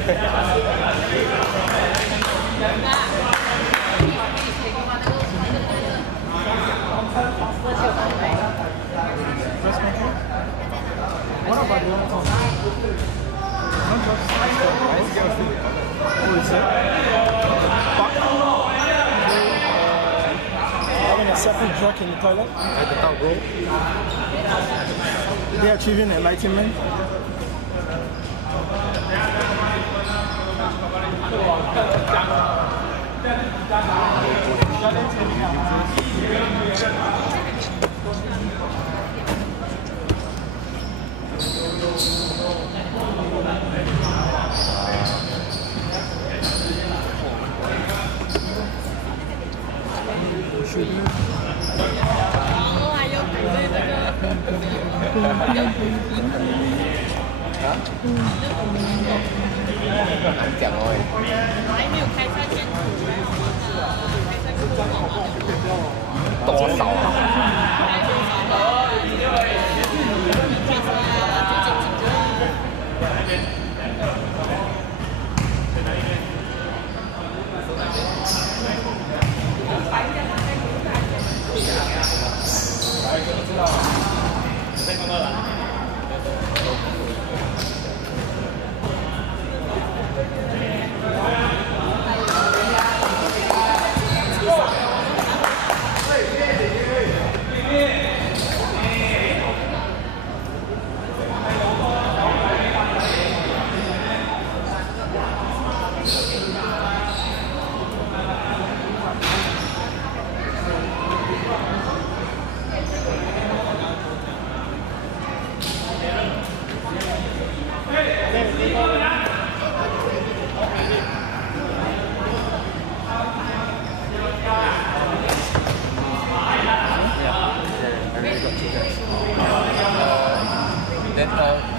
What about the other one? What is it? Having a separate drug in the toilet? At the top row. They're achieving enlightenment.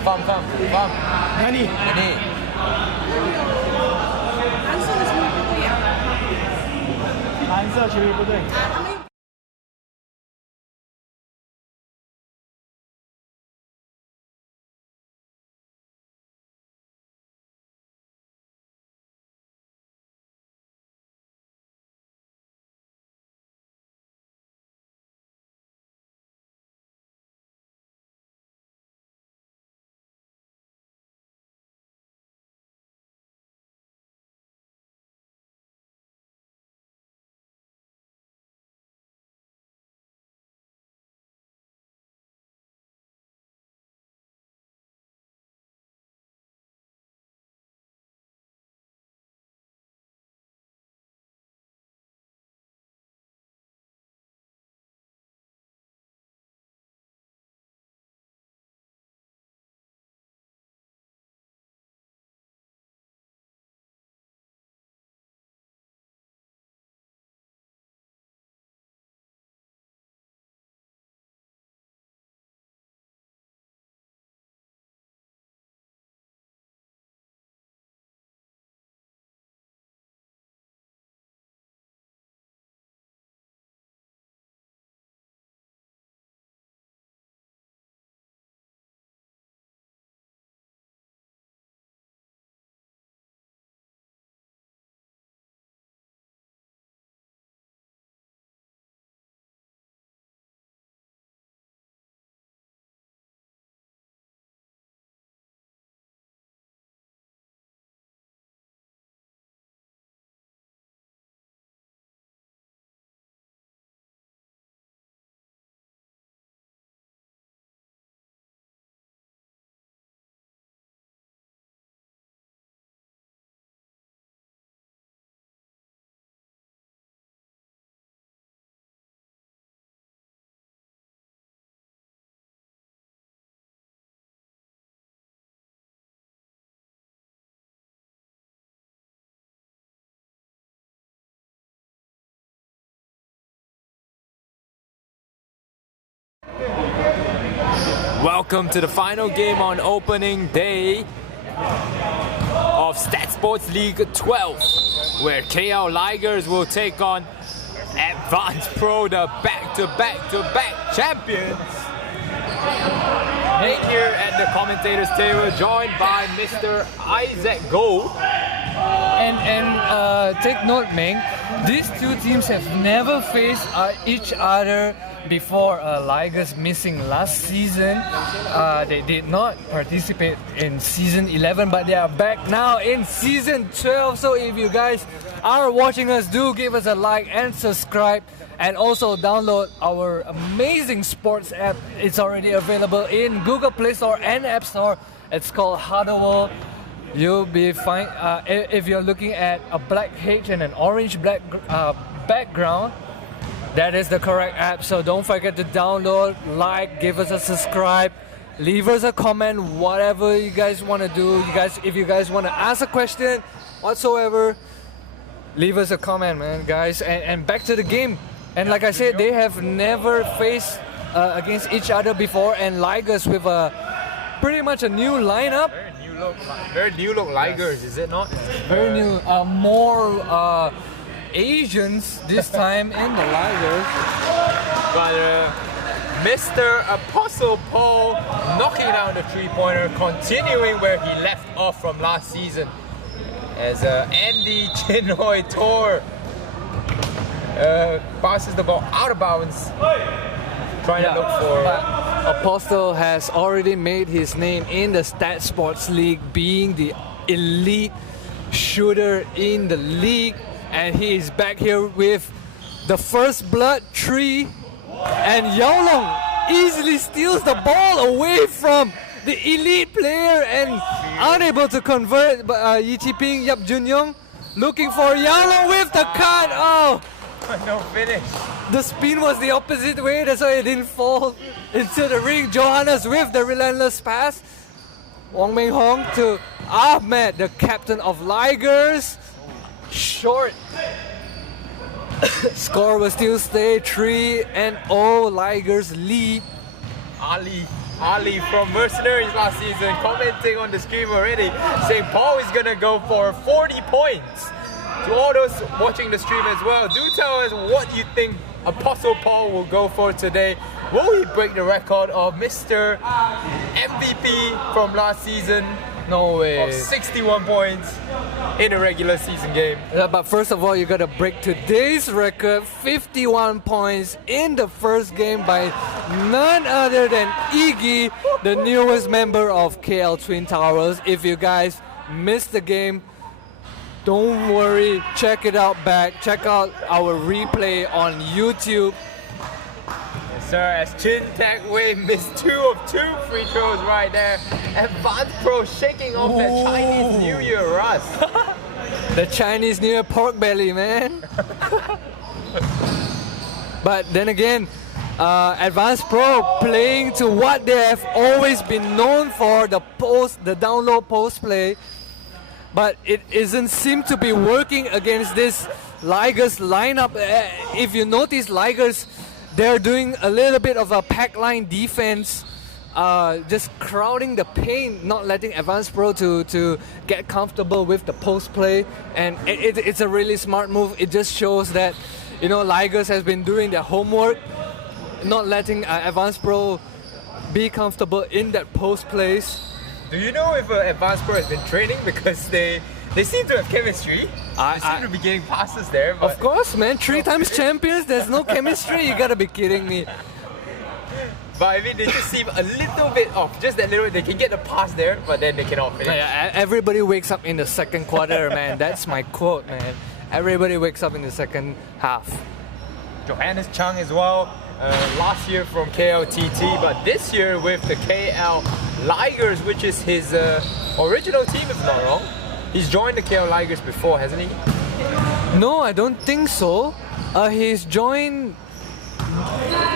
放 Nanny. 蓝色球衣不对。 Welcome to the final game on opening day of StatSports League 12, where KL Ligers will take on Advanced Pro, the back-to-back champions. Ming here at the commentators table, joined by Mr. Isaac Go. And take note, Ming, these two teams have never faced each other before. Ligers missing last season. They did not participate in season 11, but they are back now in season 12. So if you guys are watching us, do give us a like and subscribe, and also download our amazing sports app. It's already available in Google Play Store and App Store. It's called Huddle. You'll be fine if you're looking at a black H and an orange black background. That is the correct app. So don't forget to download, like, give us a subscribe, leave us a comment, whatever you guys want to do. If you guys want to ask a question whatsoever, leave us a comment, man, guys. And back to the game. And like I said, they have never faced against each other before. And Ligers with pretty much a new lineup. Very new look Ligers, is it not? Very new, more Asians this time in the Ligers. But Mr. Apostle Paul knocking down the three-pointer, continuing where he left off from last season. As Andy Chinhoy Tor passes the ball out of bounds, trying to look for... Apostle has already made his name in the StatSports League, being the elite shooter in the league, and he is back here with the first blood tree, and Yao Long easily steals the ball away from the elite player and unable to convert. But Yi Chi Ping, Yap Jun Yong looking for Yao Long with the cut. Oh, no finish. The spin was the opposite way, that's why it didn't fall into the ring. Johannes with the relentless pass. Wong Meng Hong to Ahmed, the captain of Ligers. Short. Score will still stay 3-0. Ligers lead. Ali from Mercenaries last season commenting on the stream already, saying Paul is gonna go for 40 points. To all those watching the stream as well, do tell us what you think Apostle Paul will go for today. Will he break the record of Mr. MVP from last season? No way. Of 61 points in a regular season game. But first of all, you gotta break today's record, 51 points in the first game by none other than Iggy, the newest member of KL Twin Towers. If you guys missed the game, don't worry, check it out back. Check out our replay on YouTube. Yes, sir, as Chin Tak Wei missed 2 of 2 free throws right there. Advanced Pro shaking off that Chinese New Year rust. The Chinese New Year pork belly, man. But then again, Advanced Pro playing to what they have always been known for, the download post play. But it isn't seem to be working against this Ligers lineup. If you notice, Ligers, they're doing a little bit of a pack line defense, just crowding the paint, not letting Advanced Pro to get comfortable with the post play. And it's a really smart move. It just shows that, you know, Ligers has been doing their homework, not letting Advanced Pro be comfortable in that post plays. Do you know if Advanced Pro has been training? Because they seem to have chemistry. They seem to be getting passes there. But of course, man. 3 times champions, there's no chemistry. You gotta be kidding me. But I mean, they just seem a little bit off. Just that little, they can get the pass there, but then they cannot finish. Yeah, everybody wakes up in the second quarter, man. That's my quote, man. Everybody wakes up in the second half. Johannes Chung as well. Last year from KLTT, but this year with the KL Ligers, which is his original team, if I'm not wrong. He's joined the KL Ligers before, hasn't he? No, I don't think so. He's joined...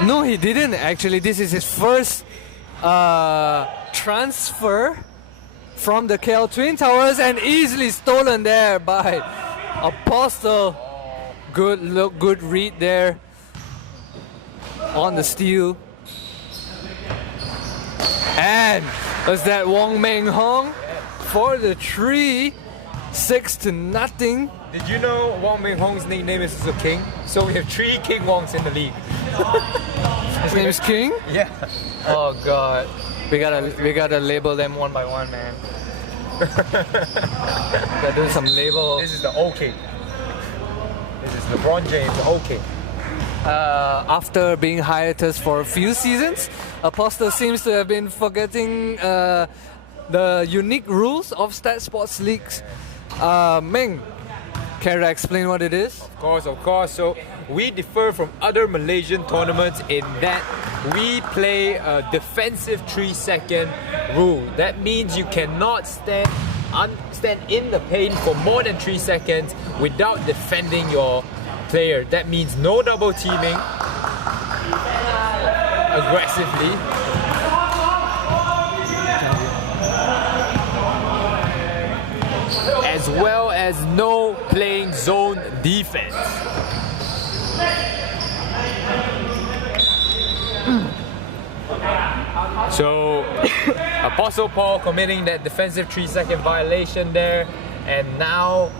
No, he didn't actually. This is his first transfer from the KL Twin Towers, and easily stolen there by Apostle. Good look, good read there on the steal. And was that Wong Meng Hong for the 3, 6-0. Did you know Wong Meng Hong's nickname is also King? So we have 3 King Wongs in the league. His name is King? Yeah. Oh god. We gotta label them one by one, man. Gotta do some label. This is the OK. This is LeBron James, the OK. After being hiatus for a few seasons, Apostle seems to have been forgetting the unique rules of StatSports leagues. Meng, care to explain what it is? Of course. So we differ from other Malaysian tournaments in that we play a defensive 3-second rule. That means you cannot stand in the paint for more than 3 seconds without defending your player. That means no double teaming aggressively. As well as no playing zone defense. So Apostle Paul committing that defensive 3-second violation there, and now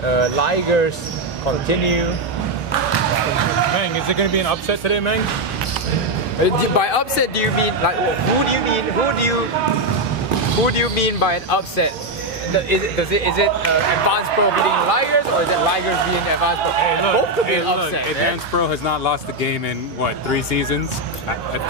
Ligers continue. Meng, is it going to be an upset today, Meng? By upset, do you mean like who do you mean by an upset? Is it Advanced Pro beating Ligers, or is it Ligers beating Advanced Pro? Both could be an upset. Advanced Pro has not lost a game in what, 3 seasons?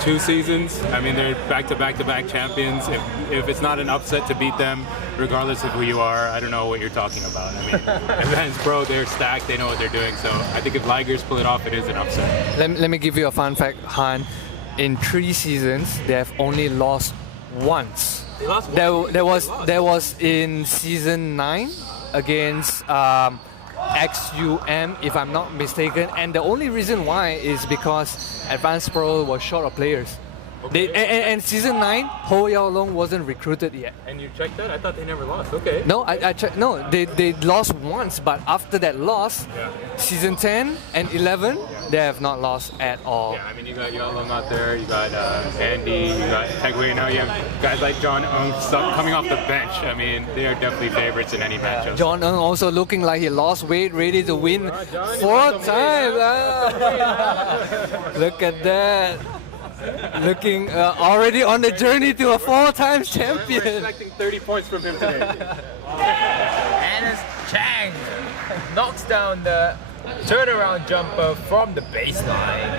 2 seasons? I mean, they're back-to-back champions. If it's not an upset to beat them, regardless of who you are, I don't know what you're talking about. I mean, Advanced Pro, they're stacked, they know what they're doing. So I think if Ligers pull it off, it is an upset. Let me give you a fun fact, Han. In 3 seasons, they have only lost once. There was in season 9 against XUM, if I'm not mistaken, and the only reason why is because Advanced Pro was short of players. And season 9, Ho Yao Long wasn't recruited yet. And you checked that? I thought they never lost. Okay. No, I checked. No, they lost once, but after that loss, season 10 and 11, they have not lost at all. Yeah, I mean, you got Long out there, you got Andy, you got Tegway, now you have guys like John Ung coming off the bench. I mean, they are definitely favorites in any matchup. John Ung also looking like he lost weight, ready to win 4 times. Look at that. Looking already on the journey to a 4-time champion. We're expecting 30 points from him today. Annis Chang knocks down the turnaround jumper from the baseline.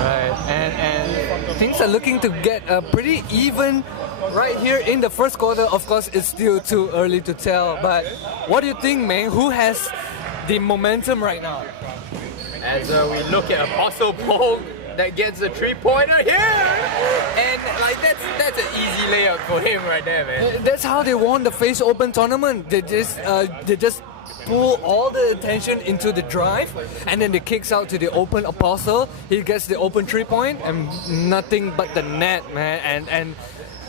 Right, and things are looking to get pretty even right here in the first quarter. Of course, it's still too early to tell, but what do you think, man? Who has the momentum right now? As we look at Apostle Paul that gets a 3-pointer here, and like that's an easy layup for him right there, man. That's how they won the Face Open tournament. They just pull all the attention into the drive, and then they kicks out to the open Apostle. He gets the open 3-point and nothing but the net, man. And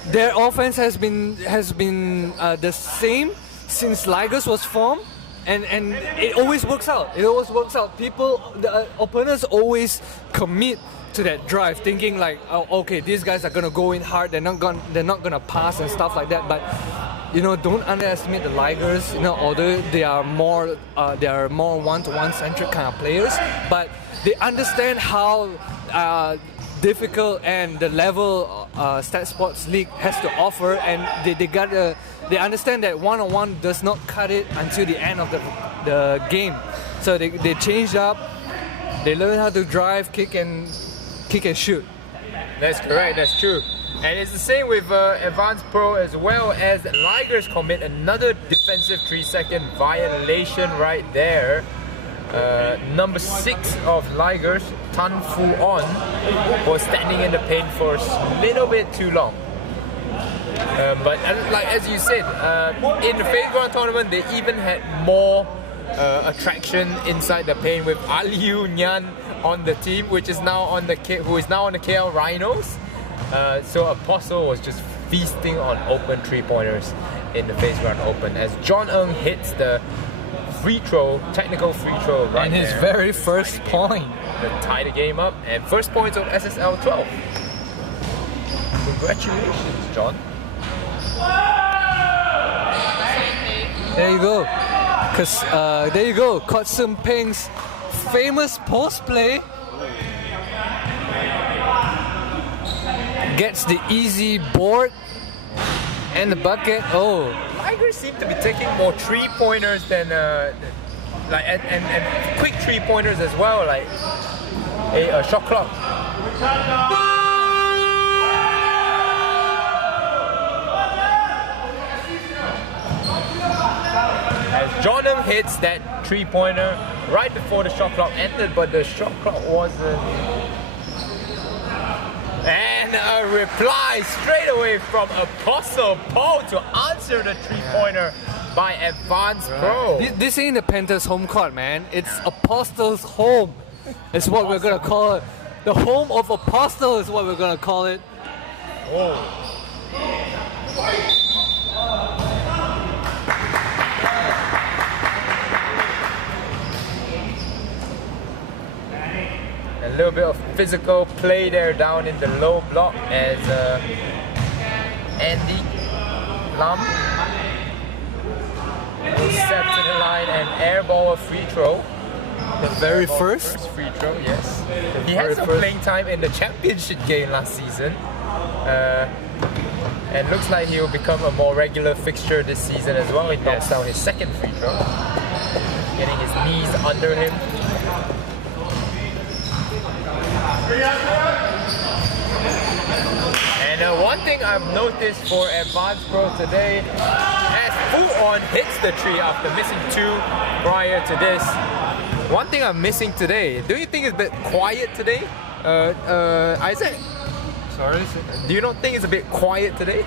their offense has been the same since Ligers was formed. And it always works out. It always works out. The opponents always commit to that drive, thinking like, oh, okay, these guys are gonna go in hard. They're not gonna pass and stuff like that. But don't underestimate the Ligers. Although they are more one-to-one centric kind of players, but they understand how difficult and the level StatSports League has to offer, and they understand that one-on-one does not cut it until the end of the game. So they changed up. They learn how to drive, kick and shoot. That's correct. That's true. And it's the same with Advanced Pro as well, as Ligers commit another defensive 3-second violation right there. Number 6 of Ligers, Tan Fu On, was standing in the paint for a little bit too long. But like as you said, in the Phase 1 tournament, they even had more attraction inside the paint with Aliu Nyan on the team, who is now on the KL Rhinos. So Apostle was just feasting on open 3-pointers in the Phase 1 Open as John Ung hits the technical free throw right and his there. very first point. To tie the game up, and first points of SSL 12. Congratulations, John. There you go. There you go. Kot Sum Peng's famous post play Gets the easy board and the bucket. Oh, Ligers seem to be taking more 3-pointers than and quick 3-pointers as well, like a shot clock. As Jonam hits that 3-pointer right before the shot clock ended, but the shot clock wasn't. And a reply straight away from Apostle Paul to answer the 3-pointer by Advanced Pro. this ain't the Panthers home court, man. It's Apostles' home. It's what we're gonna call it. The home of Apostle is what we're gonna call it. Whoa. A little bit of physical play there down in the low block as Andy Lam will step to the line and airball a free throw. The very first. Free throw, yes. He had some playing time in the championship game last season. And looks like he will become a more regular fixture this season as well. He knocks down his second free throw, getting his knees under him. And one thing I've noticed for Advanced Pro today, as Fu-On hits the tree after missing 2 prior to this. One thing I'm missing today, do you think it's a bit quiet today? Isaac? Sorry? Do you not think it's a bit quiet today?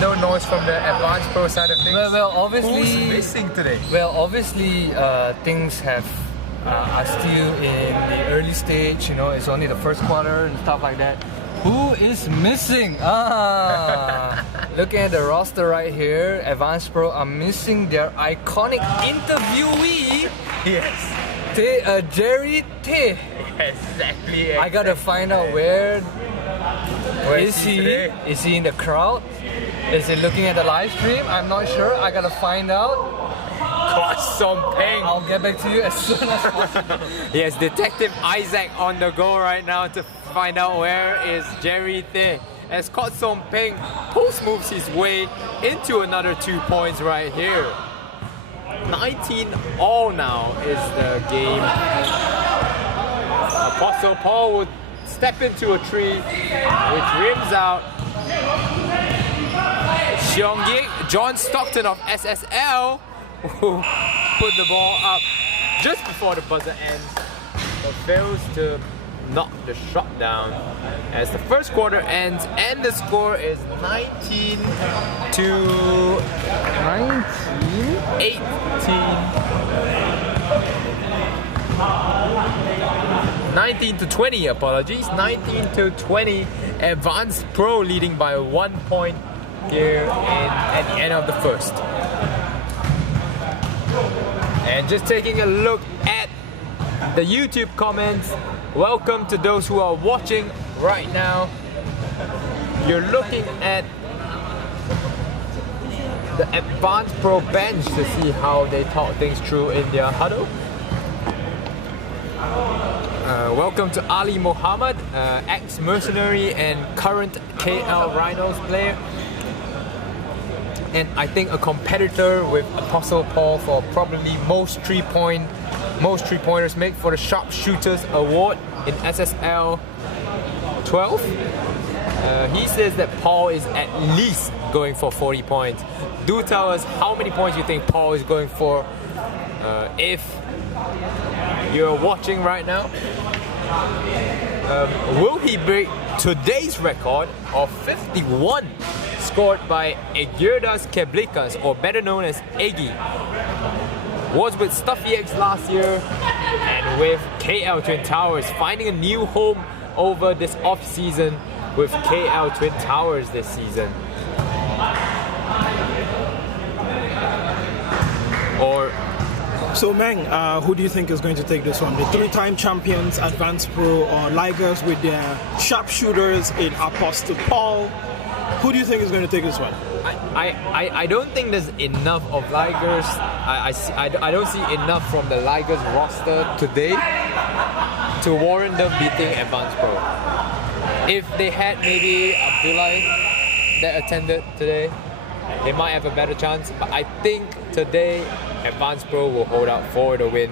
No noise from the Advanced Pro side of things? Well, obviously. Who's missing today? Well, obviously, things are still in the early stage. You know, it's only the first quarter and stuff like that. Who is missing? Looking at the roster right here, Advanced Pro are missing their iconic interviewee. Yes. Jerry Tay. Exactly. I gotta find out where is he? Today? Is he in the crowd? Is he looking at the live stream? I'm not sure. I gotta find out. Caught some pain. I'll get back to you as soon as possible. Yes, Detective Isaac on the go right now to find out where is Jerry Tay. As Kot Som Peng post moves his way into another 2 points right here. 19 all now is the game. Apostle Paul would step into a tree, which rims out. Seong Yik, John Stockton of SSL, who put the ball up just before the buzzer ends, but fails to knock the shot down as the first quarter ends and the score is 19 to 18. 19 to 20, apologies. 19 to 20. Advanced Pro leading by 1 point here at the end of the first. And just taking a look at the YouTube comments. Welcome to those who are watching right now. You're looking at the Advanced Pro bench to see how they talk things through in their huddle. Welcome to Ali Mohammed, ex-mercenary and current KL Rhinos player. And I think a competitor with Apostle Paul for probably most three-pointers made for the Sharpshooters Award in SSL 12. He says that Paul is at least going for 40 points. Do tell us how many points you think Paul is going for if you're watching right now. Will he break today's record of 51 scored by Egirdas Keblikas, or better known as Eggy? Was with Stuffy X last year and with KL Twin Towers, finding a new home over this off-season with KL Twin Towers this season. Or So, Meng, who do you think is going to take this one? The three-time champions, Advanced Pro, or Ligers with their sharpshooters in Apostle Paul? Who do you think is going to take this one? I don't think there's enough of Ligers. I don't see enough from the Ligers roster today to warrant them beating Advanced Pro. If they had maybe Abdullah that attended today, they might have a better chance. But I think today Advanced Pro will hold out for the win.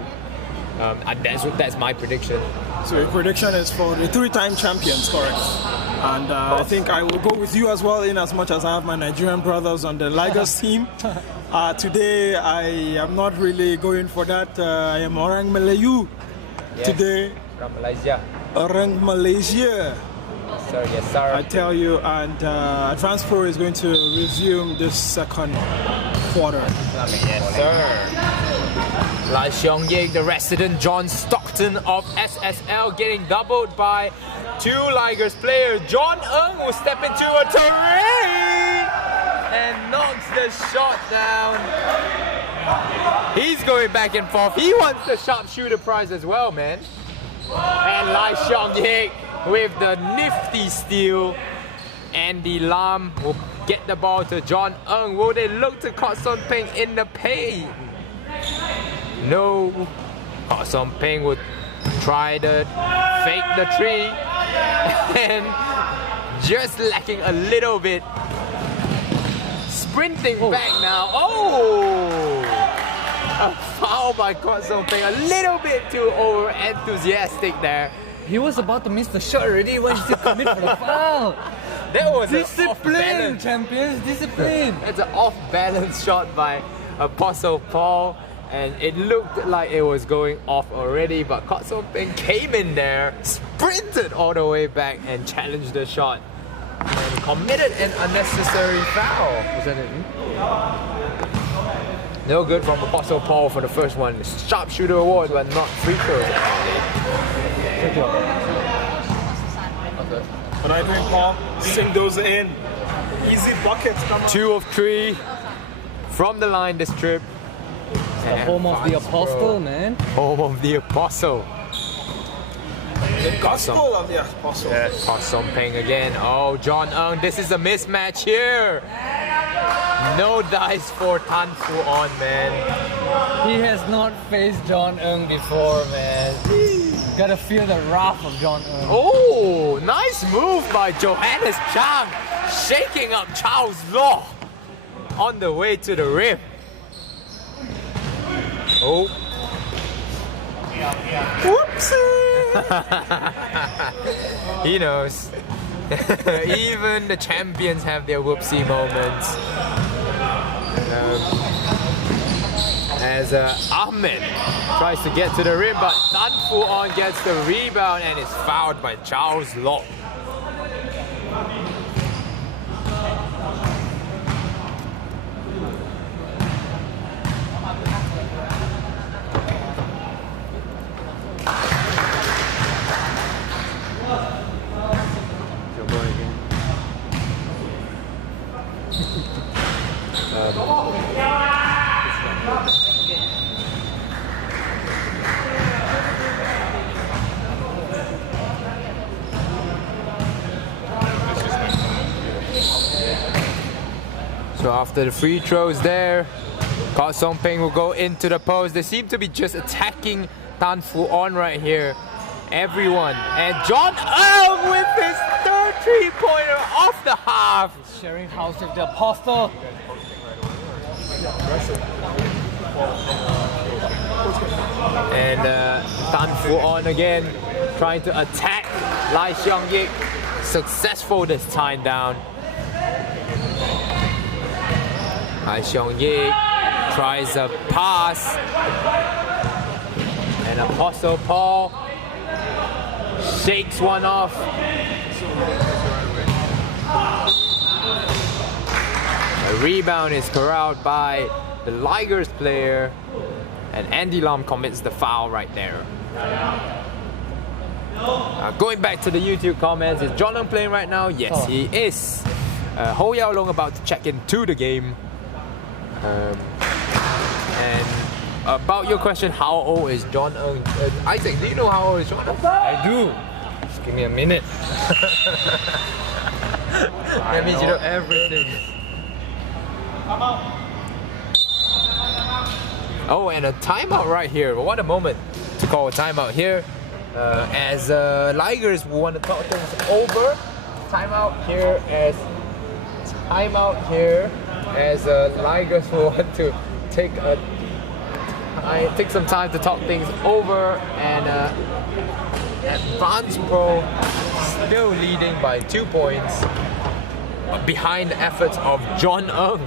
That's my prediction. So your prediction is for the three-time champions, correct? And I think I will go with you as well, in as much as I have my Nigerian brothers on the Ligers team. Today I am not really going for that. I am Orang Melayu today. From Malaysia. Orang Malaysia. Yes, sir. Yes, sir. I tell you, and Advanced Pro is going to resume this second quarter. Yes, sir. Lai Xiong Yig, the resident John Stockton of SSL, getting doubled by two Ligers players. John Ng will step into a terrain and knocks the shot down. He's going back and forth. He wants the sharpshooter prize as well, man. And Lai Xiong Yig with the nifty steal. Andy Lam will get the ball to John Ng. Will they look to Kot Son Peng in the paint? No. Kot Son Peng would try to fake the tree and just lacking a little bit. Sprinting back now. Oh! A foul by Kot Son Peng. A little bit too over enthusiastic there. He was about to miss the shot already when he still commit for the foul. That was Discipline, an off-balance. champions, discipline. It's an off-balance shot by Apostle Paul, and it looked like it was going off already, but Kot Son Peng came in there, sprinted all the way back and challenged the shot and committed an unnecessary foul. Was that it? No good from Apostle Paul for the first one. Sharpshooter award, but not free throws. What are you doing, Paul? Sing those in. Easy buckets. Come on. 2 of 3 from the line this trip. The home of the apostle, man. Home of the Apostle. The gospel of the apostle. Kot Son Peng again. Oh, John Ng, this is a mismatch here. No dice for Tan Fu On, man. He has not faced John Ng before, man. Gotta feel the wrath of John Ng. Oh, nice move by Johannes Chang, shaking up Charles Law on the way to the rim. Oh. Whoopsie! He knows. Even the champions have their whoopsie moments. As Ahmed tries to get to the rim, but Tan Fu On gets the rebound and is fouled by Charles Law. So after the free throws there, Kot Son Peng will go into the post. They seem to be just attacking Tan Fu On right here. Everyone. And John Ng with his third three-pointer off the half. Sharing house with the apostle. And Tan Fu On again trying to attack Lai Xiong Yig. Successful this time down. Lai Xiong Yig tries a pass. And Apostle Paul shakes one off. A rebound is corralled by the Ligers player, and Andy Lam commits the foul right there. Going back to the YouTube comments, is John Ng playing right now? Yes, he is. Ho Yao Long about to check into the game. And about your question, how old is John Eung? Isaac, do you know how old is John Eung? I do. Just give me a minute. That means you know everything. Oh, and a timeout right here. What a moment to call a timeout here. As Ligers will want to talk things over. Timeout here as Ligers will want to take some time to talk things over, and Advance Pro still leading by 2 points behind the efforts of John Eung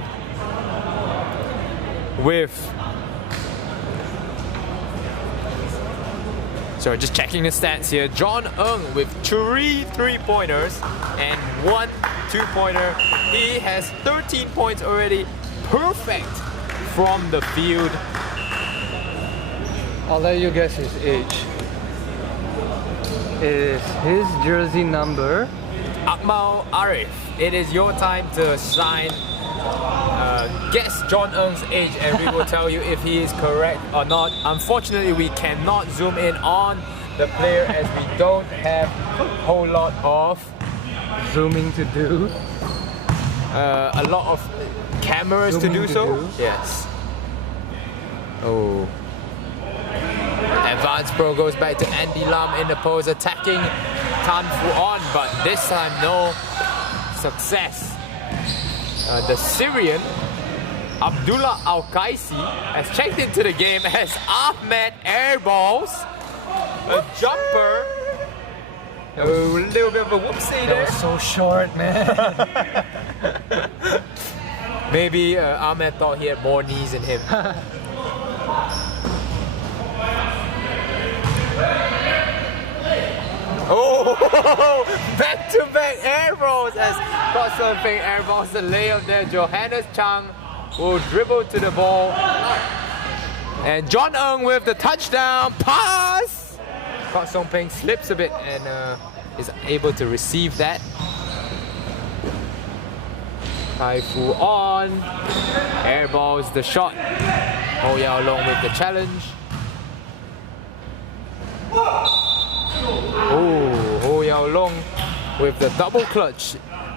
with so just checking the stats here. John Eung with 3 3-pointers and 1 2-pointer. He has 13 points already. Perfect from the field. I'll let you guess his age. It is his jersey number. Akmal Arif, it is your time to shine. Guess John Eung's age and we will tell you if he is correct or not. Unfortunately, we cannot zoom in on the player as we don't have a whole lot of Zooming to do. a lot of cameras to do so. Yes. Oh. Advance Pro goes back to Andy Lam in the pose, attacking Tan Fu-on, but this time no success. The Syrian Abdullah Al-Qaisi has checked into the game as Ahmed airballs a jumper. A little bit of a whoopsie there. That was so short, man. Maybe Ahmed thought he had more knees in him. Oh, back-to-back airballs as Got Something airballs the layup there. Johannes Chang will dribble to the ball. And John Eung with the touchdown pass. Got Something slips a bit and is able to receive that. Tai Fu on. Airballs the shot. Oh yeah, along with the challenge. Oh, Ho Yao Long with the double clutch.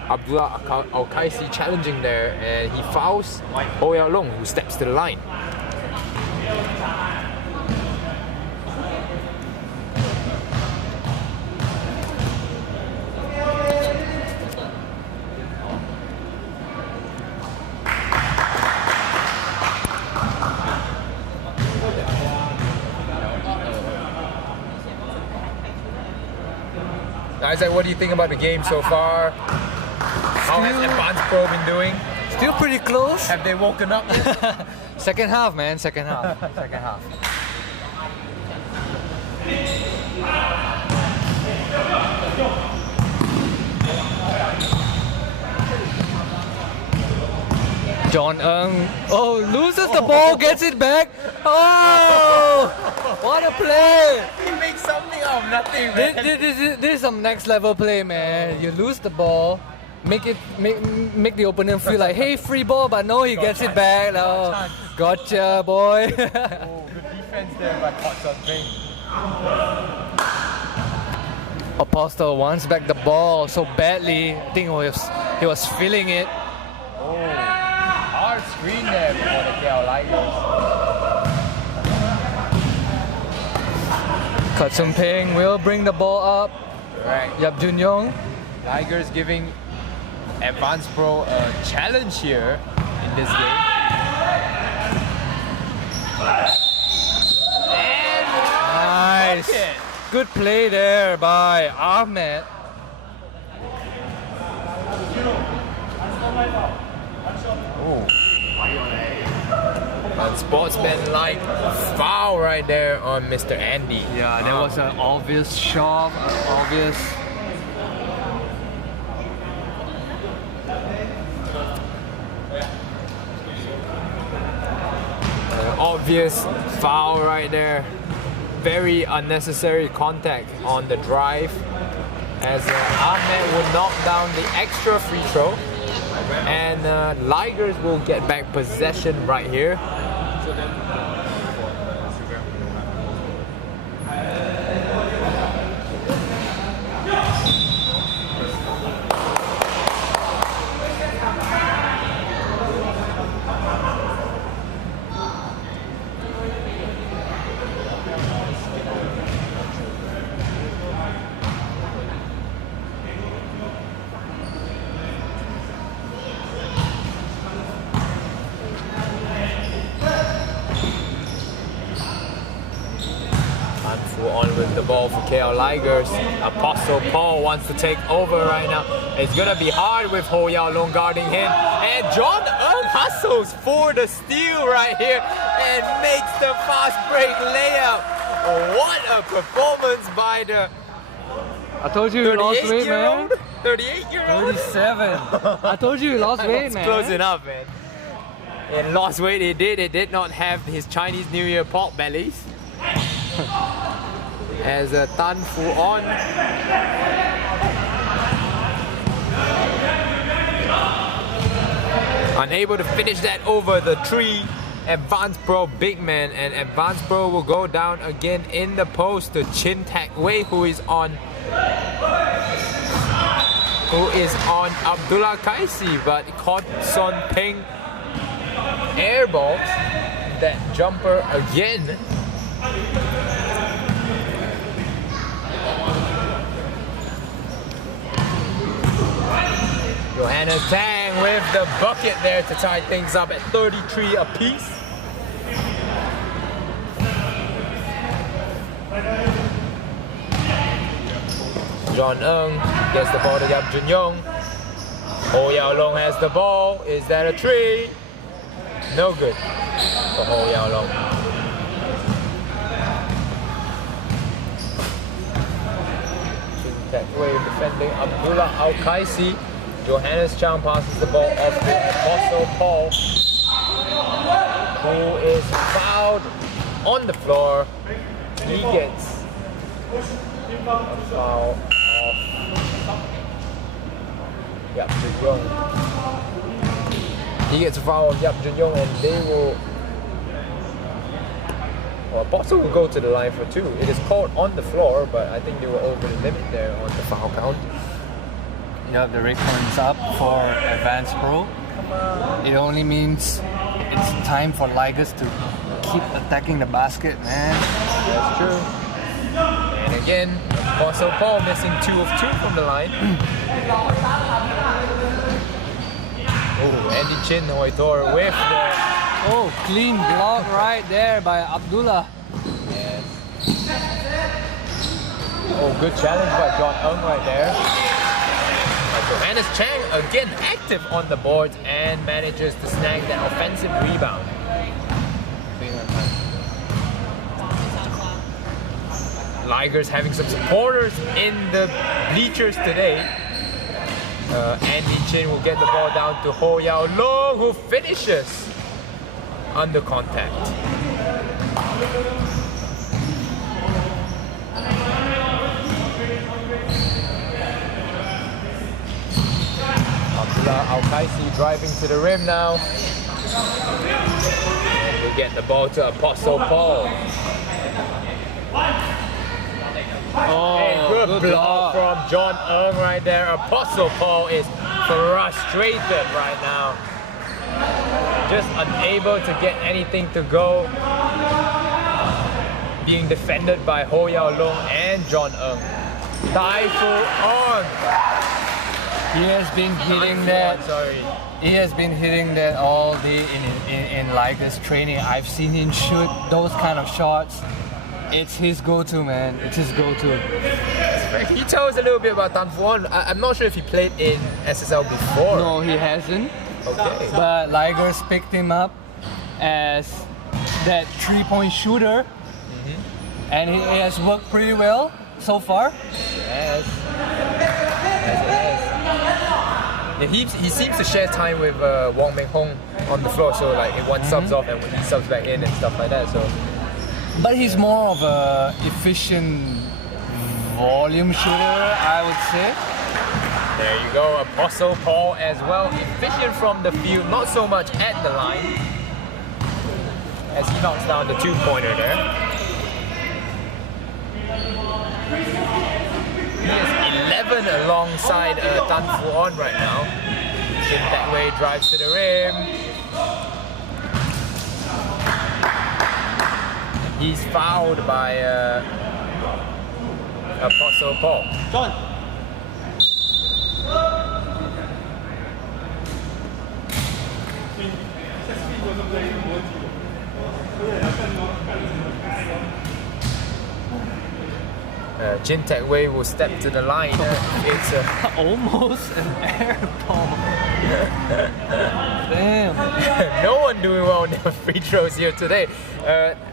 Abdullah Al-Qaisi challenging there, and he fouls Ho Yao Long, who steps to the line. Isaac, what do you think about the game so far? How has Advance Pro been doing? Still pretty close. Have they woken up yet? Second half, man. Second half. Second half. John Eung, loses the ball, gets it back. Oh, what a play! He makes something out of nothing, man. This is some next level play, man. You lose the ball, make the opponent feel like, hey, free ball, but no, he gets it back. Oh, gotcha, boy. Oh, good defense there by Got Something. Apostle wants back the ball so badly. I think he was feeling it. Oh, hard screen there for the KL Ligers. Katsum Peng will bring the ball up. Right. Yap Jun Yong. Ligers giving Advance Pro a challenge here in this game. And Nice. bucket. Good play there by Ahmed. And sportsman-like foul right there on Mr. Andy. Yeah, that was an obvious shot. Obvious foul right there. Very unnecessary contact on the drive as Ahmed will knock down the extra free throw, and Ligers will get back possession right here. ball for KL Ligers. Apostle Paul wants to take over right now. It's gonna be hard with Ho Yao Long guarding him. And John Ng hustles for the steal right here and makes the fast break layup. What a performance by the I told you you lost weight, man. 38-year-old? 37. I told you you lost weight, It's man. close enough, man. And lost weight it did. It did not have his Chinese New Year pork bellies. As Tan Fu On unable to finish that over the tree. Advanced Pro big man, and Advanced Pro will go down again in the post to Chin Tak Wei, who is on Abdullah Kaisi, but caught Son Peng airballs that jumper again. Johannes Tang with the bucket there to tie things up at 33 apiece. John Ng gets the ball to Yap Jun Yong. Ho Yao Long has the ball. Is that a three? No good for Ho Yao Long. Chin Tak Wei defending Abdullah Al-Kaisi. Johannes Chang passes the ball off to Apostle Paul, who is fouled on the floor. He gets a foul off Yap Jun Yong. He gets a foul of Yap Jun Yong, and they will. Well, Apostle will go to the line for two. It is called on the floor, but I think they were over the limit there on the foul count. Yep, the red coin's up for Advanced Pro. It only means it's time for Ligers to keep attacking the basket, man. That's true. And again, Apostle Paul missing 2 of 2 from the line. Oh, Andy Chin Hoitor with the. Oh, clean block right there by Abdullah. Yes. Oh, good challenge by John Ng right there. Johannes Chang again active on the boards and manages to snag that offensive rebound. Ligers having some supporters in the bleachers today. Andy Chin will get the ball down to Ho Yao Long, who finishes under contact. Abdullah Al-Kaisi driving to the rim now. And we get the ball to Apostle Paul. Oh, Good block from John Ng right there. Apostle Paul is frustrated right now. Just unable to get anything to go. Being defended by Ho Yao Long and John Ng. Tai Fu On. He has been hitting that. Sorry. He has been hitting that all day in Ligers training. I've seen him shoot those kind of shots. It's his go-to, man. It's his go-to. Can you tell us a little bit about Tan Fu On? I'm not sure if he played in SSL before. No, he hasn't. Okay. But Ligers picked him up as that three-point shooter, and he has worked pretty well so far. Yes. Yeah, he seems to share time with Wong Meng Hong on the floor, so like if one subs off and when he subs back in and stuff like that. So, but he's more of a efficient volume shooter, I would say. there you go, Apostle Paul as well, efficient from the field, not so much at the line, as he knocks down the two-pointer there. He is 11 alongside Tan Fu On right now. Chin Tak Wei drives to the rim. He's fouled by Apostle Paul. John. Jin-Taek Wei will step to the line. It's Almost an air ball. Damn. no one doing well on the free throws here today.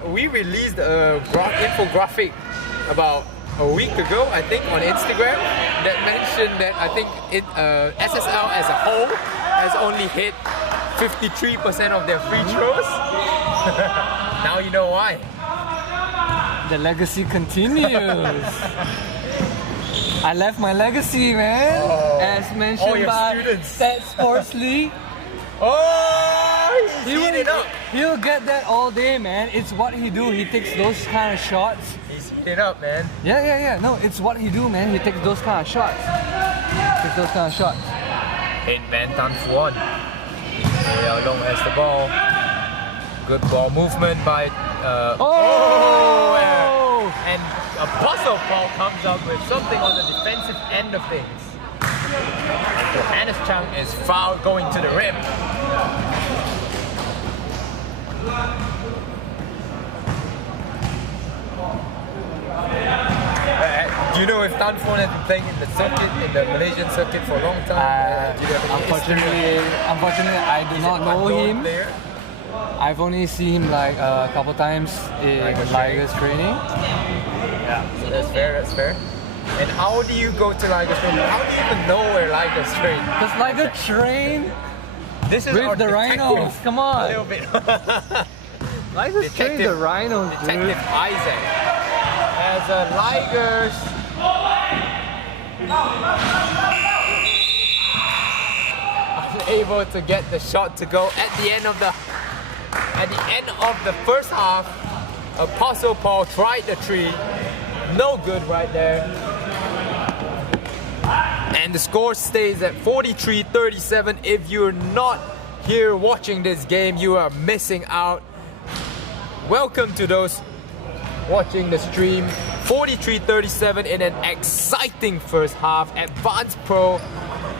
We released a infographic about a week ago, I think, on Instagram that mentioned that I think SSL as a whole has only hit 53% of their free throws. Now you know why. The legacy continues. I left my legacy, man. As mentioned your by students. StatSports League. Oh, he's He heating up. He'll get that all day, man. It's what he do. He takes those kind of shots. He's heating up, man. Yeah. No, it's what he do, man. He takes those kind of shots. Hit man Tan Fuan. Yao Long has the ball. Good ball movement by. And a puzzle ball comes up with something on the defensive end of things. And Johannes Chang is fouled going to the rim. Do you know if Tan Fuan has been playing in the circuit, in the Malaysian circuit for a long time? Do you have any Unfortunately, I do not know him. Player? I've only seen him like a couple times in Ligers training. Yeah, so that's fair. And how do you go to Ligers training? How do you even know where Ligers train? Because Liger train This is our with the detective. Rhinos. Come A on. little bit. Ligers train the Rhinos, Detective dude. Isaac. As Ligers unable to get the shot to go at the end of the first half. Apostle Paul tried the three, no good right there. And the score stays at 43-37. If you're not here watching this game, you are missing out. Welcome to those watching the stream. 43-37 in an exciting first half. Advanced Pro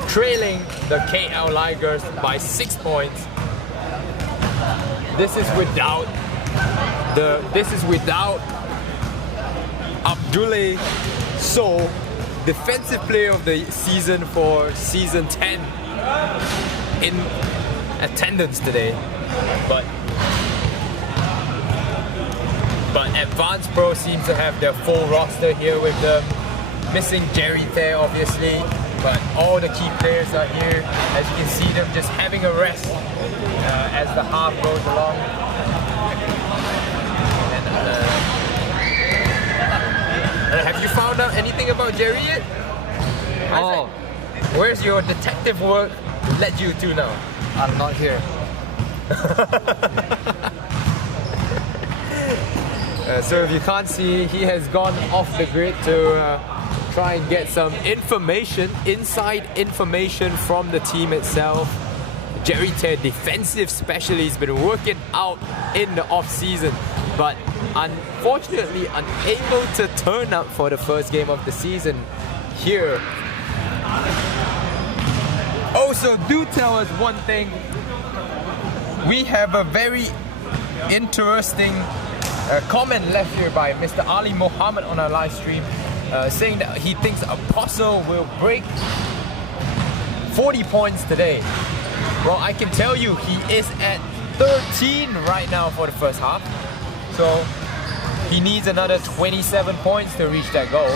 trailing the KL Ligers by 6 points. This is without Abdullah So, Defensive Player of the Season for Season 10 in attendance today. But Advanced Pro seems to have their full roster here with them. Missing Jerry there, obviously, but all the key players are here. As you can see them just having a rest as the half goes along. Have you found out anything about Jerry yet? Oh, Where's your detective work led you to now? I'm not here. So if you can't see, he has gone off the grid to try and get some inside information from the team itself. Jerry Ted, defensive specialist, been working out in the off-season, but unfortunately unable to turn up for the first game of the season here. Also, do tell us one thing. We have a very interesting comment left here by Mr. Ali Mohammed on our live stream, saying that he thinks Apostle will break 40 points today. Well, I can tell you he is at 13 right now for the first half. So he needs another 27 points to reach that goal.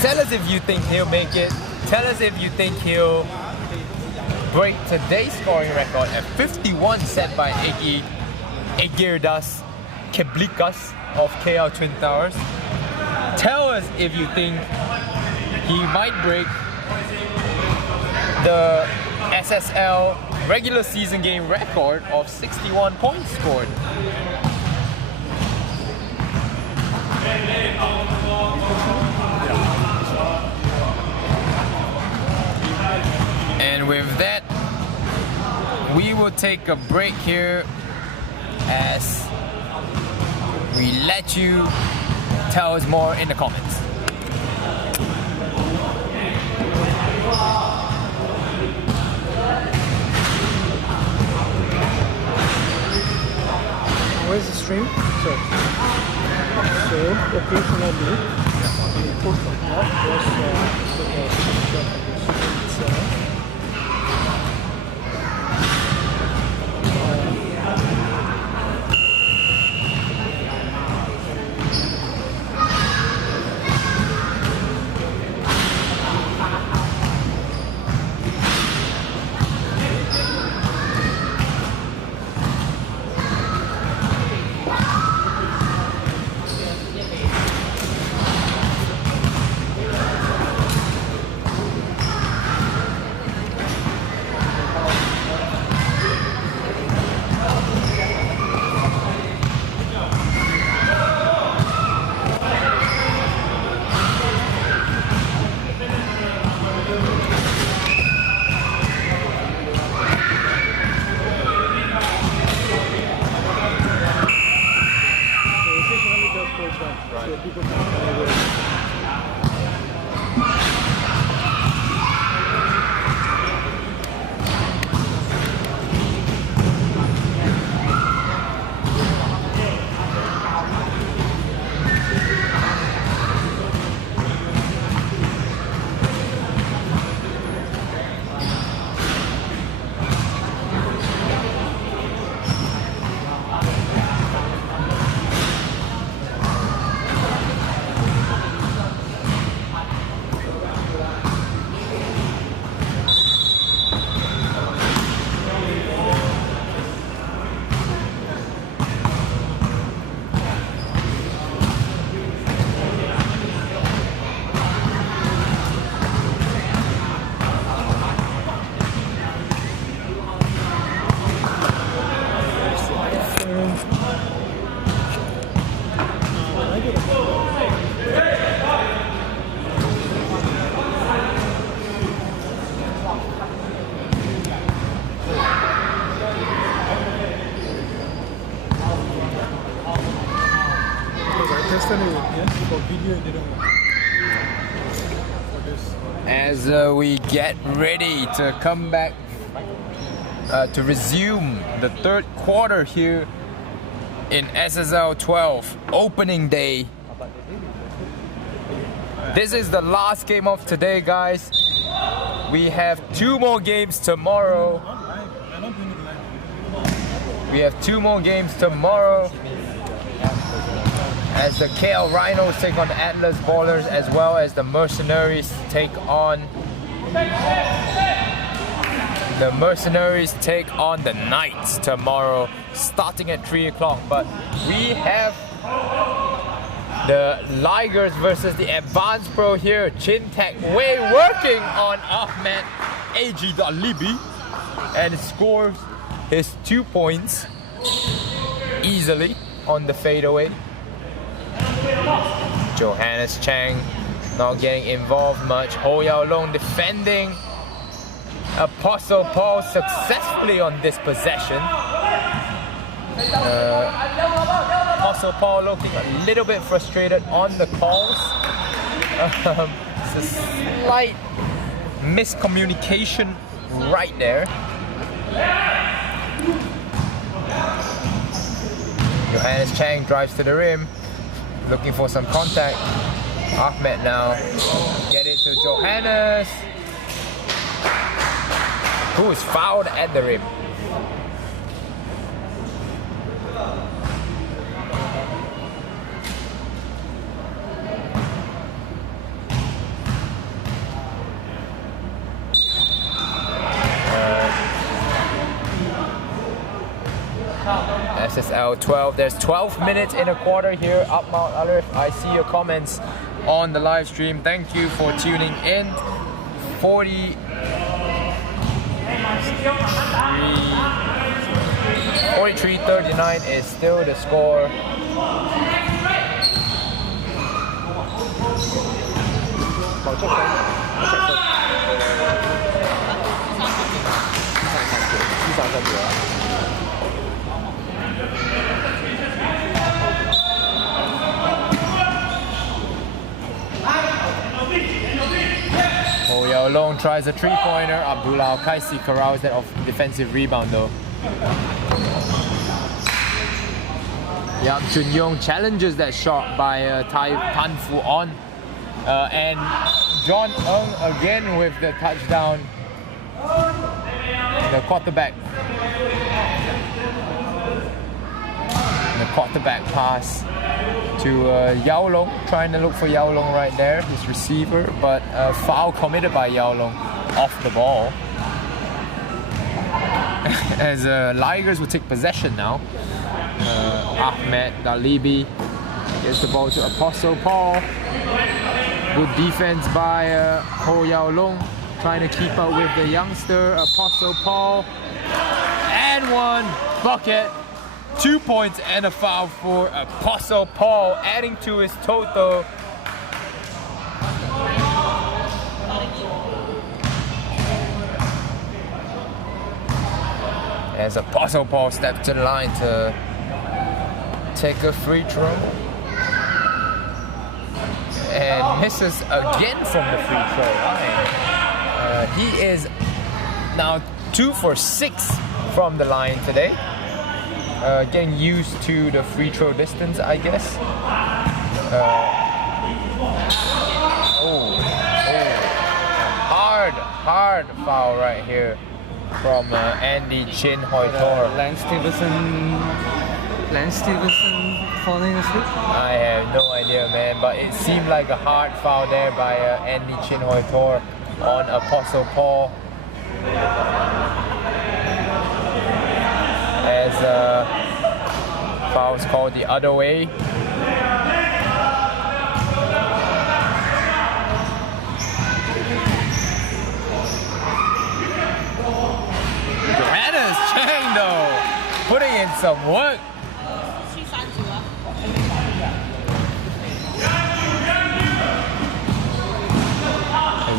Tell us if you think he'll make it. Tell us if you think he'll break today's scoring record at 51 set by Egirdas Keblikas of KL Twin Towers. Tell us if you think he might break the SSL regular season game record of 61 points scored. And with that, we will take a break here as we let you tell us more in the comments. Where's the stream? So occasionally As we get ready to come back to resume the third quarter here in SSL 12 opening day. This is the last game of today, guys. We have 2 more games tomorrow. We have 2 more games tomorrow as the KL Rhinos take on the Atlas Ballers, as well as the Mercenaries take on the Knights tomorrow, starting at 3 o'clock. But we have the Ligers versus the Advanced Pro here. Chin Tech Wei working on Ahmed AG Dalibi and scores his 2 points easily on the fadeaway. Johannes Chang not getting involved much. Ho Yao Long defending Apostle Paul successfully on this possession. Apostle Paul looking a little bit frustrated on the calls. It's a slight miscommunication right there. Johannes Chang drives to the rim, looking for some contact. Ahmed now get it to Johannes, who is fouled at the rim. SSL 12. There's 12 minutes in a quarter here up Mount Aleph. I see your comments on the live stream. Thank you for tuning in. 43-39 is still the score. Ho Yao Long tries a 3-pointer. Abdullah Al-Kaisi corrals that off defensive rebound though. Yap Chun Yong challenges that shot by Tan Fu On. And John Ng again with the touchdown. The quarterback pass to Yao Long, trying to look for Yao Long right there, his receiver, but a foul committed by Yao Long off the ball. As Ligers will take possession now. Ahmed Dalibi gets the ball to Apostle Paul. Good defense by Ho Yao Long, trying to keep up with the youngster Apostle Paul. And one bucket. 2 points and a foul for Apostle Paul, adding to his total. As Apostle Paul steps to the line to take a free throw. And misses again from the free throw line. He is now 2 for 6 from the line today. Getting used to the free throw distance, I guess. Hard foul right here from Andy Chin Hoi Tor. Lance Stevenson falling asleep? I have no idea, man, but it seemed like a hard foul there by Andy Chin Hoi Tor on Apostle Paul. As fouls called the other way. Johannes Chang though, putting in some work.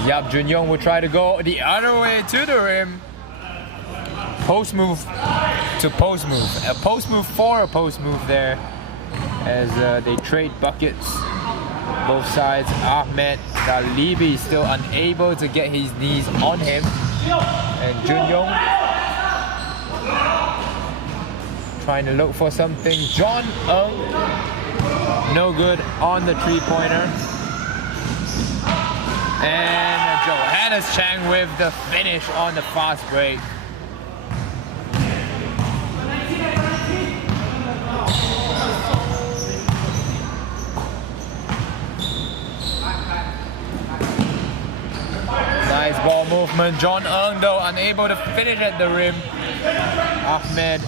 Yap Junyong will try to go the other way to the rim. Post move to post move. A post move for a post move there as they trade buckets. Both sides. Ahmed Dalibi still unable to get his knees on him. And Junyong trying to look for something. John Ng, no good on the three-pointer. And Johannes Chang with the finish on the fast break. Nice ball movement. John Ng though unable to finish at the rim. Ahmed.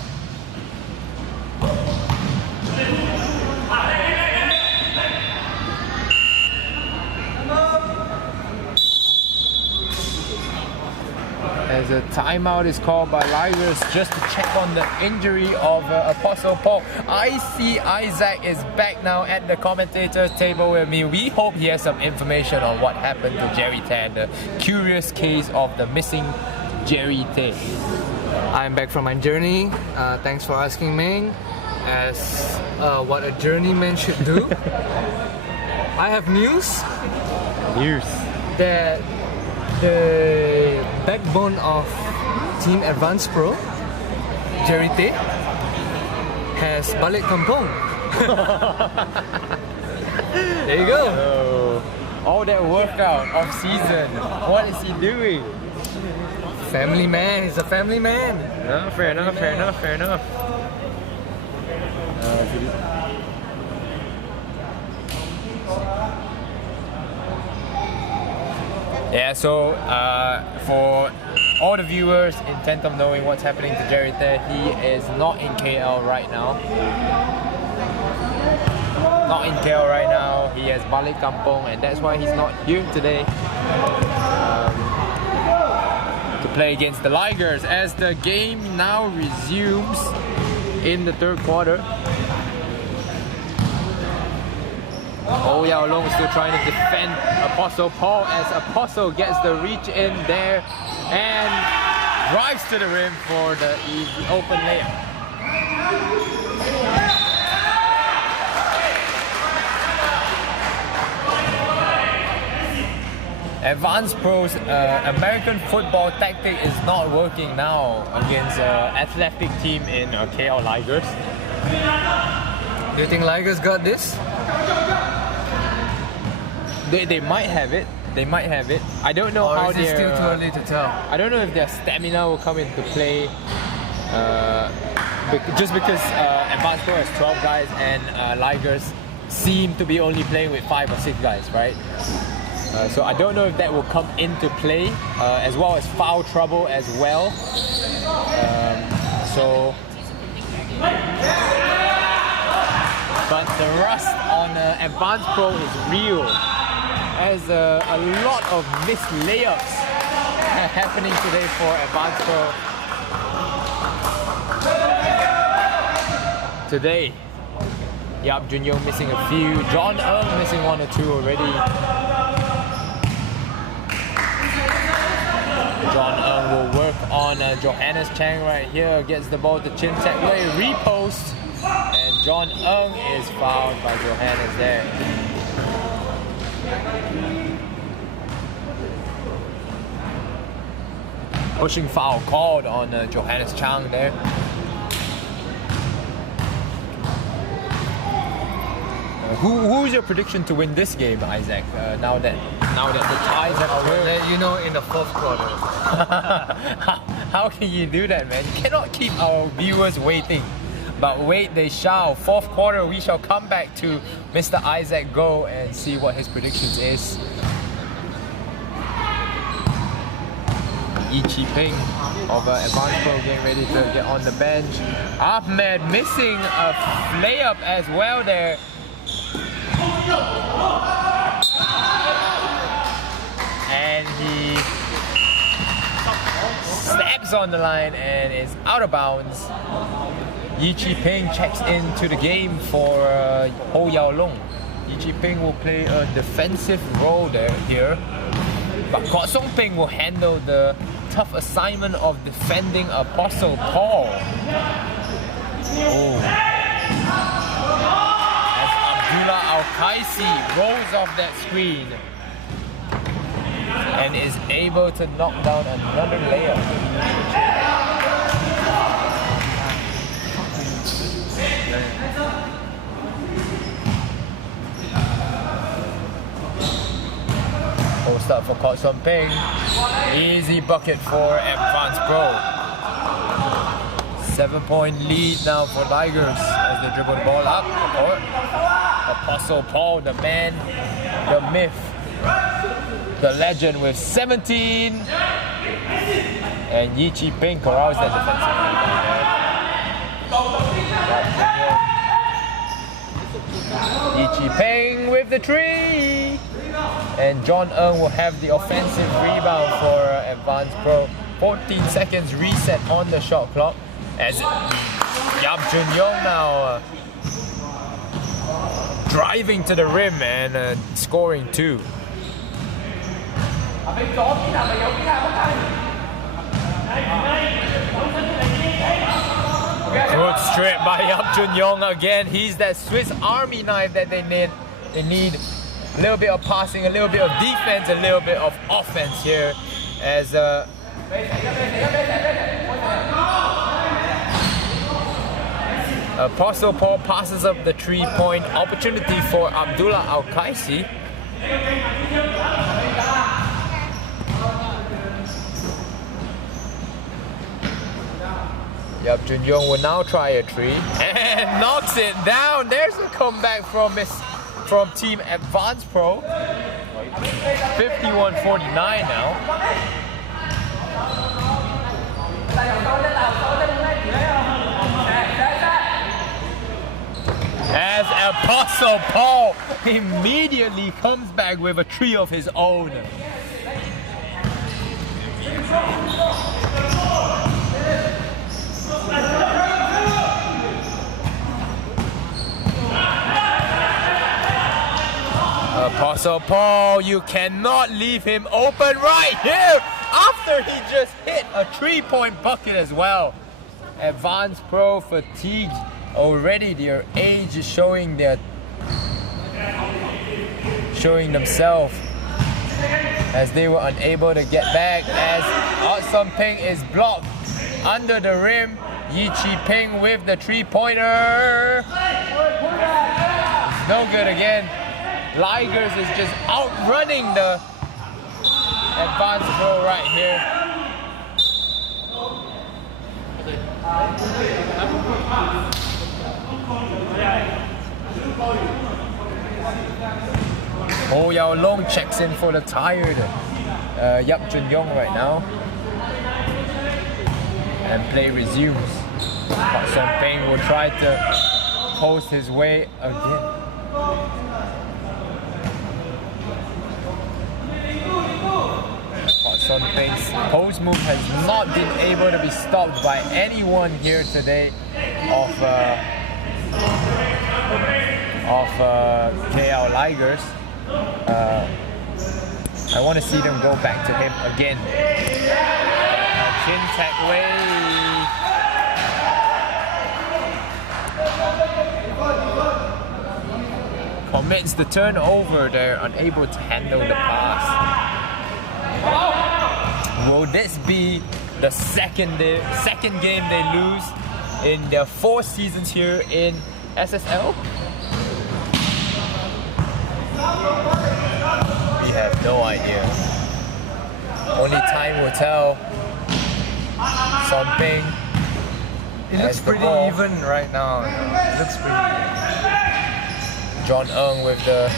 As a timeout is called by Ligers just to check on the injury of Apostle Paul. I see Isaac is back now at the commentator's table with me. We hope he has some information on what happened to Jerry Tan, the curious case of the missing Jerry Tan. I'm back from my journey. Thanks for asking, Ming. As what a journeyman should do. I have news. That the backbone of Team Advanced Pro, Jerry Tay, has balik kampung. There you go. All that workout off season. What is he doing? Family man. He's a family man. No, fair enough. Yeah, so for all the viewers intent of knowing what's happening to Jerry Tay, he is not in KL right now. He has balik kampung, and that's why he's not here today to play against the Ligers as the game now resumes in the third quarter. Oh Yao Long still trying to defend Apostle Paul as Apostle gets the reach in there and drives to the rim for the easy open layup. Advanced Pro's American football tactic is not working now against an athletic team in KL Ligers. Do you think Ligers got this? They might have it. They might have it. I don't know Or how is it their still too early to tell? I don't know if their stamina will come into play. Just because Advanced Pro has 12 guys and Ligers seem to be only playing with 5 or 6 guys, right? So I don't know if that will come into play, as well as foul trouble as well. But the rust on Advanced Pro is real. There's a lot of missed layups happening today for Advanced Pro. Today, Yap Junyoung missing a few, John Eung missing 1 or 2 already. John Eung will work on Johannes Chang right here, gets the ball to Chin Tech Wei, repost, and John Eung is fouled by Johannes there. Pushing foul called on Johannes Chang there. Who's your prediction to win this game, Isaac? Now that the ties have turned. Let you know in the 4th quarter. How can you do that, man? You cannot keep our viewers waiting. But wait, they shall. 4th quarter, we shall come back to Mr. Isaac Go and see what his predictions is. Yi Ping of Advanced Pro getting ready to get on the bench. Ahmed missing a layup as well there. And he steps on the line and is out of bounds. Yi Ping checks into the game for Ho Yao Long. Yi Ping will play a defensive role here, but Kwok Song Ping will handle the tough assignment of defending Apostle Paul. Oh. Abdullah Al-Qaisi rolls off that screen and is able to knock down another layup. Post up for Kwok Song Ping. Easy bucket for Advanced Pro. 7-point lead now for Ligers as they dribble the ball up the court. Apostle Paul, the man, the myth, the legend with 17. And Yi Ping corrals that defensive rebound. Yi Ping with the 3. And John Eung will have the offensive rebound for Advanced Pro. 14 seconds reset on the shot clock as Yap Junyoung now driving to the rim and scoring 2. Good strip by Yap Junyoung again. He's that Swiss Army knife that they need. They need a little bit of passing, a little bit of defense, a little bit of offense here as Apostle Paul passes up the 3-point opportunity for Abdullah Al-Qaisi. Yap Junyoung will now try a 3 and knocks it down. There's a comeback from Team Advanced Pro. 51-49 now. As Apostle Paul immediately comes back with a 3 of his own. Apostle Paul, you cannot leave him open right here after he just hit a 3-point bucket as well. Advanced Pro fatigued already. Their age is showing themselves as they were unable to get back as Kwok Song Ping is blocked under the rim. Yi Ping with the 3-pointer. No good again. Ligers is just outrunning the Advanced Pro right here. Oh Yao Long checks in for the tired Yap Jun Yong right now. And play resumes. But Son Ping will try to post his way again. But Son Ping's post move has not been able to be stopped by anyone here today of KL Ligers. I want to see them go back to him again. Chin tag way. Commits the turnover. They're unable to handle the pass. Will this be the second game they lose in their 4 seasons here in SSL? We have no idea. Only time will tell. Son Ping. It looks pretty even right now. It looks pretty even. John Ng with the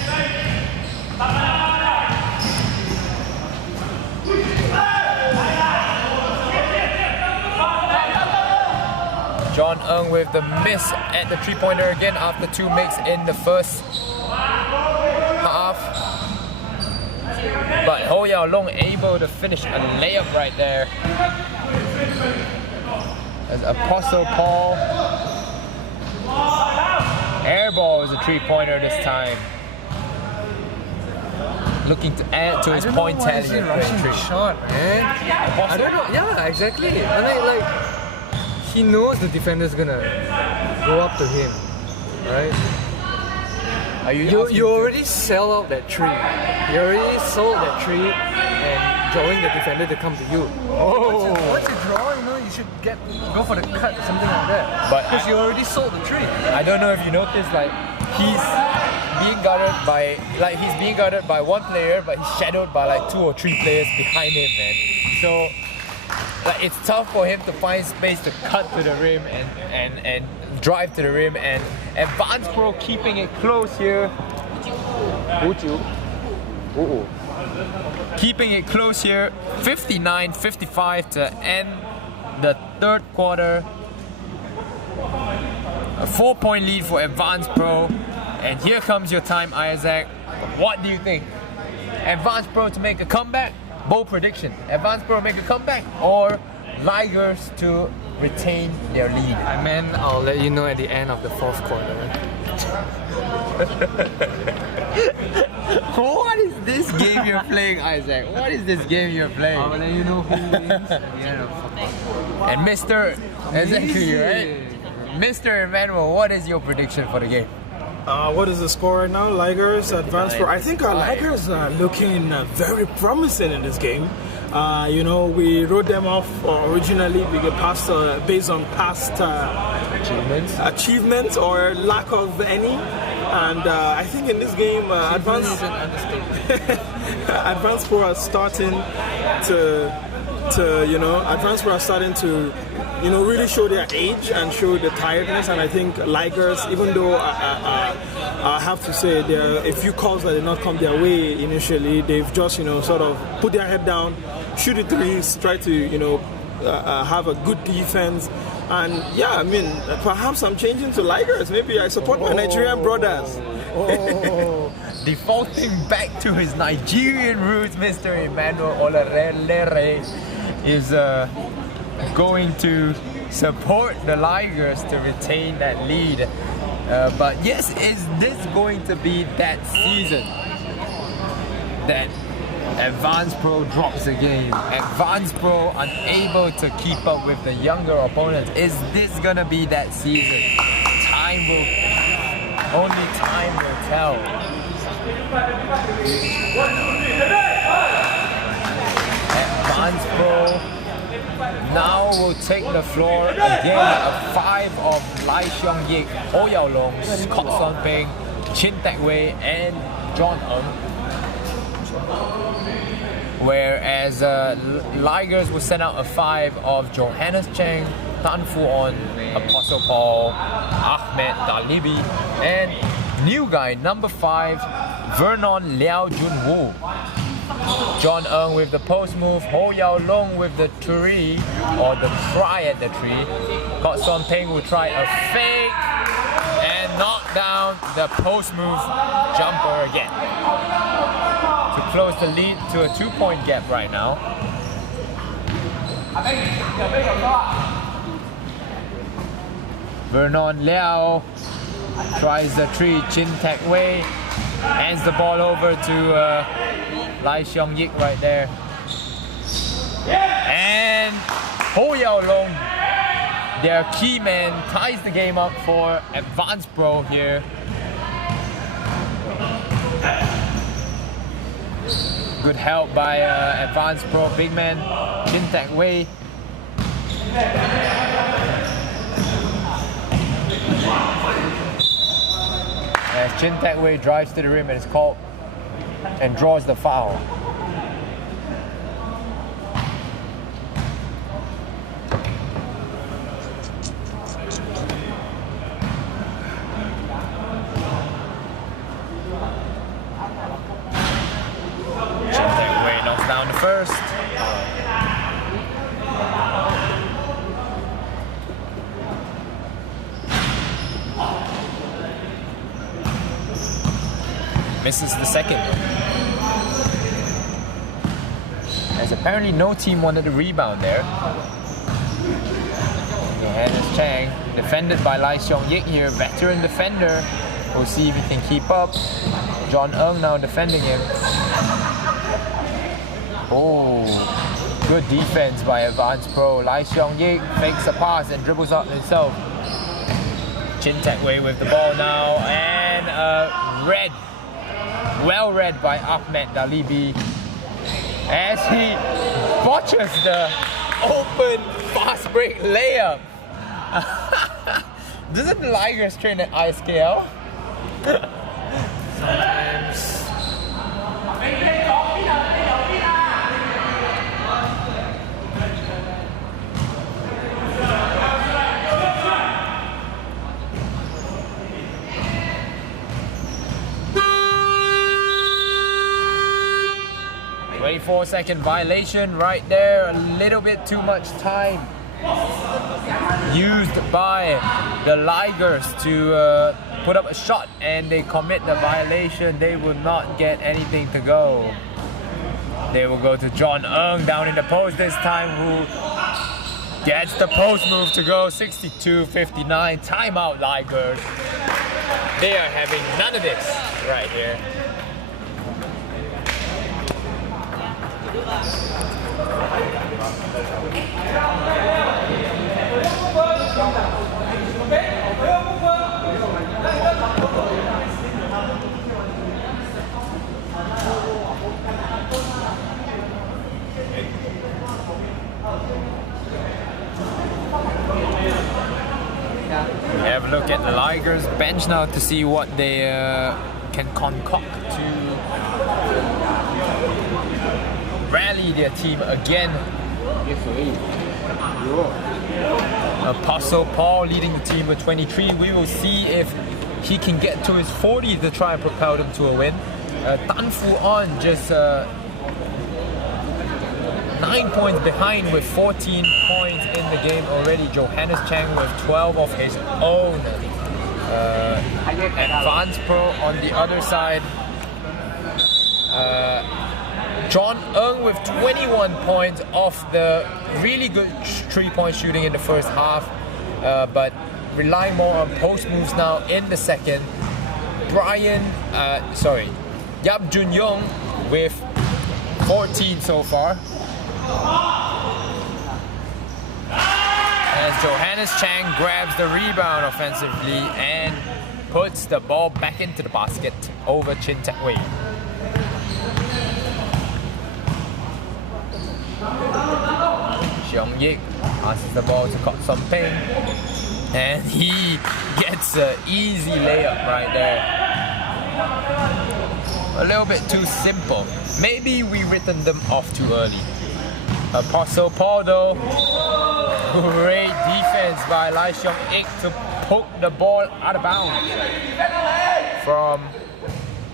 John Ng with the miss at the 3-pointer again after 2 makes in the first half. But Ho Yao Long able to finish a layup right there. As Apostle Paul. Airball is a 3-pointer this time. Looking to add to his point tally. Why is he rushing the shot, man? I don't know. Yeah, exactly. And like he knows the defender's gonna go up to him, right? You already sell out that tree. You already sold that tree and drawing the defender to come to you. Oh. Once you draw, you should go for the cut or something like that. But because you already sold the tree. I don't know if you noticed, like he's being guarded by one player, but he's shadowed by like 2 or 3 players behind him, man. So like it's tough for him to find space to cut to the rim and drive to the rim, and Advanced Pro keeping it close here. Keeping it close here, 59-55 to end the 3rd quarter. A 4-point lead for Advanced Pro. And here comes your time, Isaac. What do you think? Advanced Pro to make a comeback? Bold prediction. Advanced Pro make a comeback, or Ligers to retain their lead? I'll let you know at the end of the 4th quarter. What is this game you're playing, Isaac? What is this game you're playing? I'll let you know who wins at the end of the 4th quarter. And Mr. Exactly, right? Mr. Emmanuel, what is your prediction for the game? What is the score right now? Ligers, Advanced Pro. I think our Ligers are looking very promising in this game. We wrote them off originally based on past achievements or lack of any. And I think in this game, Advanced Pro are starting to really show their age and show the tiredness. And I think Ligers, even though I have to say there are a few calls that did not come their way initially, they've just sort of put their head down, shoot the threes, try to have a good defense. And perhaps I'm changing to Ligers. Maybe I support my Nigerian brothers. Defaulting back to his Nigerian roots, Mr. Emmanuel Olerelere is going to support the Ligers to retain that lead. But yes, is this going to be that season that Advanced Pro drops a game? Advanced Pro unable to keep up with the younger opponents. Is this gonna be that season? Only time will tell. Advanced Pro now will take the floor again. A 5 of Lai Xiong Yik, Ho Yao Long, Scott Son Ping, Chin Tak Wei, and John Ng. Whereas Ligers will send out a 5 of Johannes Chang, Tan Fu On, Apostle Paul, Ahmed Dalibi, and new guy, number 5, Vernon Liao Junwoo. John Ng with the post move, Ho Yao Long with the tree, or the try at the tree. Kok Son Peng will try a fake and knock down the post move jumper again. To close the lead to a 2-point gap right now. Vernon Liao tries the tree, Chin Tak Wei hands the ball over to Lai Xiong Yik right there. And Ho Yao Long, their key man, ties the game up for Advanced Pro here. Good help by Advanced Pro big man Chin Tak Wei. As Chin Tak Wei drives to the rim and is called and draws the foul. Chin Tak Wei knocks down the first. Misses the second. As apparently no team wanted to rebound there. Johannes Chang, defended by Lai Xiong Yik here, veteran defender. We'll see if he can keep up. John Ng now defending him. Oh, good defense by Advanced Pro. Lai Xiong Yik fakes a pass and dribbles up himself. Chin Tak Wei with the ball now, and red. Well read by Ahmed Dalibi as he botches the open fast break layup. Doesn't the Ligers train at ISKL? Sometimes. 24-second violation right there. A little bit too much time used by the Ligers to put up a shot, and they commit the violation. They will not get anything to go. They will go to John Ng down in the post this time, who gets the post move to go. 62-59. Timeout, Ligers. They are having none of this right here. We have a look at the Ligers bench now to see what they can concoct to rally their team again. Apostle Paul leading the team with 23. We will see if he can get to his 40 to try and propel them to a win. Tan Fu On just 9 points behind with 14 points in the game already. Johannes Chang with 12 of his own. Advanced Pro on the other side. John Ng with 21 points off the really good 3-point shooting in the first half, but relying more on post moves now in the second. Yap Jun Young with 14 so far. As Johannes Chang grabs the rebound offensively and puts the ball back into the basket over Chin Tak Wei. Xiong Yik passes the ball to Kok Som Peng, and he gets an easy layup right there. a little bit too simple. Maybe we written them off too early. Apostle Paul though, great defense by Lai Xiong-ik to poke the ball out of bounds from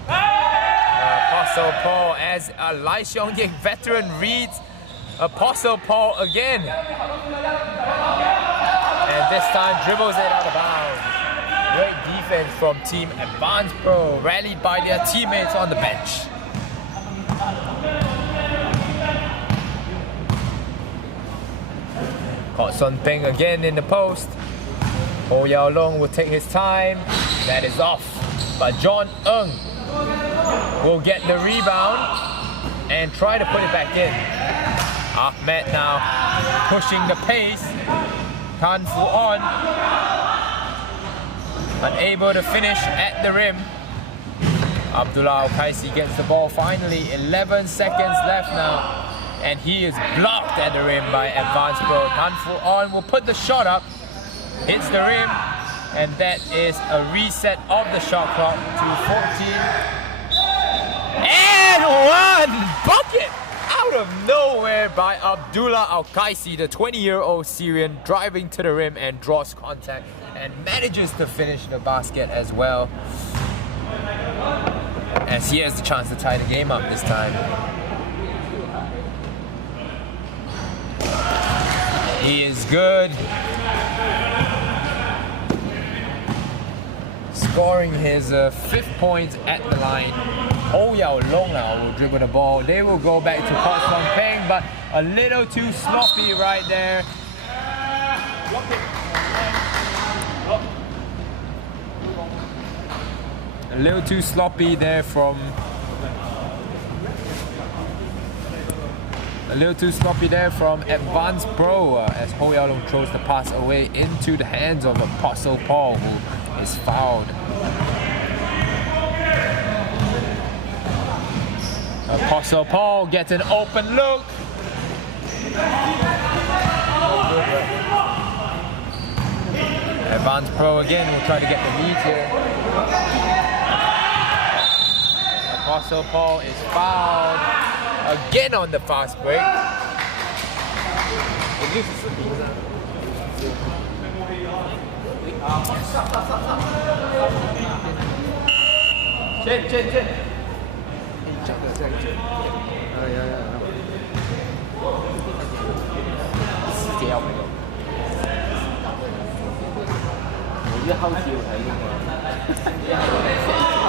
Apostle Paul as Lai Xiong-ik veteran reads Apostle Paul again. And this time dribbles it out of bounds. Great defense from Team Advanced Pro, rallied by their teammates on the bench. Caught Sun Peng again in the post. Ho Yao Long will take his time. That is off. But John Ng will get the rebound and try to put it back in. Ahmed now pushing the pace. Tan Fu On unable to finish at the rim. Abdullah Al-Kaisi gets the ball finally. 11 seconds left now. And he is blocked at the rim by Advanced Pro. Tan Fu On will put the shot up. Hits the rim. And that is a reset of the shot clock to 14. And one bucket out of nowhere by Abdullah Al-Kaisi, the 20-year-old Syrian, driving to the rim and draws contact and manages to finish the basket as well, as he has the chance to tie the game up this time. He is good. Scoring his 5th point at the line. Ho Yao Long now will dribble the ball. They will go back to Kot Song Peng, but a little too sloppy right there. A little too sloppy there from Advanced Pro as Ho Yao Long throws the pass away into the hands of Apostle Paul, who is fouled. Apostle Paul gets an open look. Advanced Pro again will try to get the lead here. Apostle Paul is fouled again on the fast break.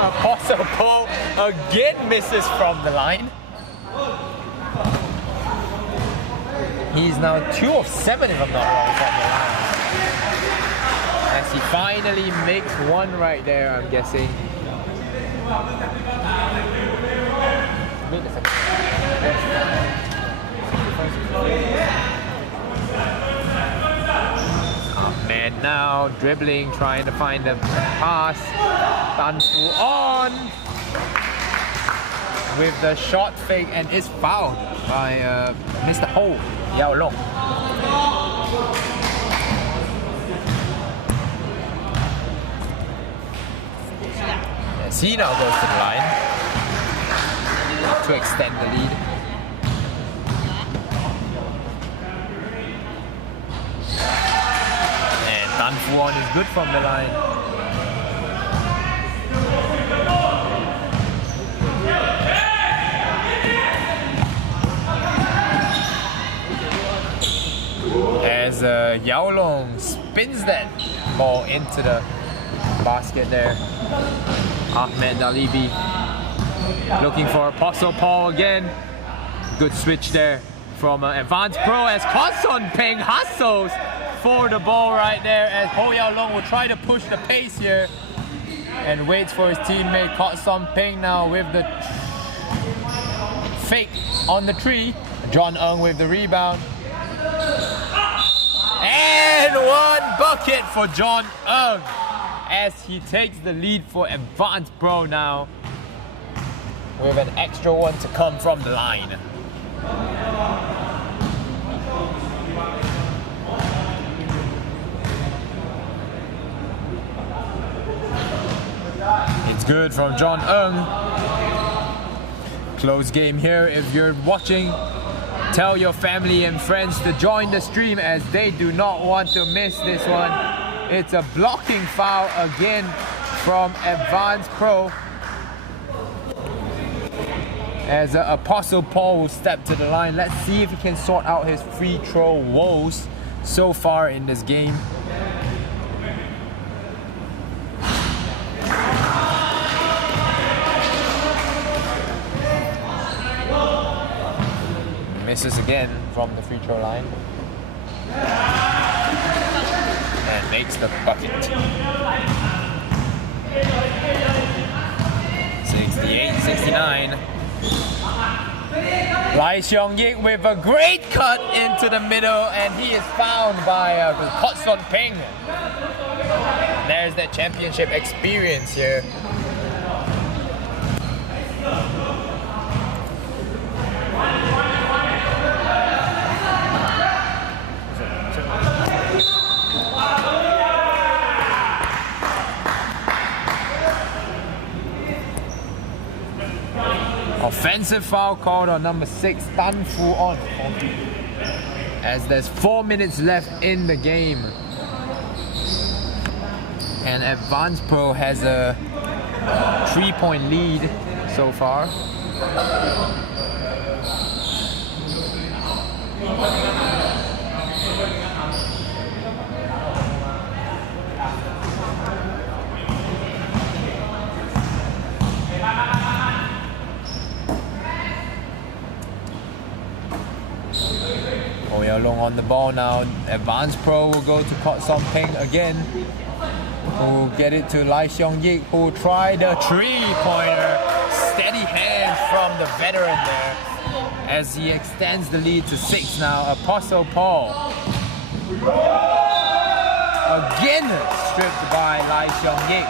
Apostle Paul again misses from the line. He's now 2 of 7 if I'm not wrong from the line. As he finally makes one right there, I'm guessing. Man now dribbling, trying to find a pass. Tan Fu On with the shot fake and is fouled by Mr. Ho Yao Long. Yes, he now goes to the line to extend the lead. And Tan Fu On is good from the line. As Yao Long spins that ball into the basket there. Ahmed Dalibi looking for Apostle Paul again. Good switch there from Advanced Pro as Kot Song Peng hustles for the ball right there, as Ho Yao Long will try to push the pace here and waits for his teammate Kot Song Peng now with the fake on the tree. John Ng with the rebound. And one bucket for John Ng as he takes the lead for Advanced Pro now, with an extra one to come from the line. It's good from John Ng. Close game here. If you're watching, tell your family and friends to join the stream as they do not want to miss this one. It's a blocking foul again from Advanced Pro, as Apostle Paul will step to the line. Let's see if he can sort out his free throw woes so far in this game. Misses again from the free throw line. And makes the bucket. 68-69. Lai Xiong-yik with a great cut into the middle, and he is found by Kot Son Ping. There's that championship experience here. Offensive foul called on number 6, Tan Fu On, as there's 4 minutes left in the game. And Advanced Pro has a 3-point lead so far. Long on the ball now. Advanced Pro will go to Kot Son Ping again, who will get it to Lai Xiong-yik, who will try the 3-pointer. Steady hand from the veteran there as he extends the lead to 6 now. Apostle Paul again stripped by Lai Xiong-yik.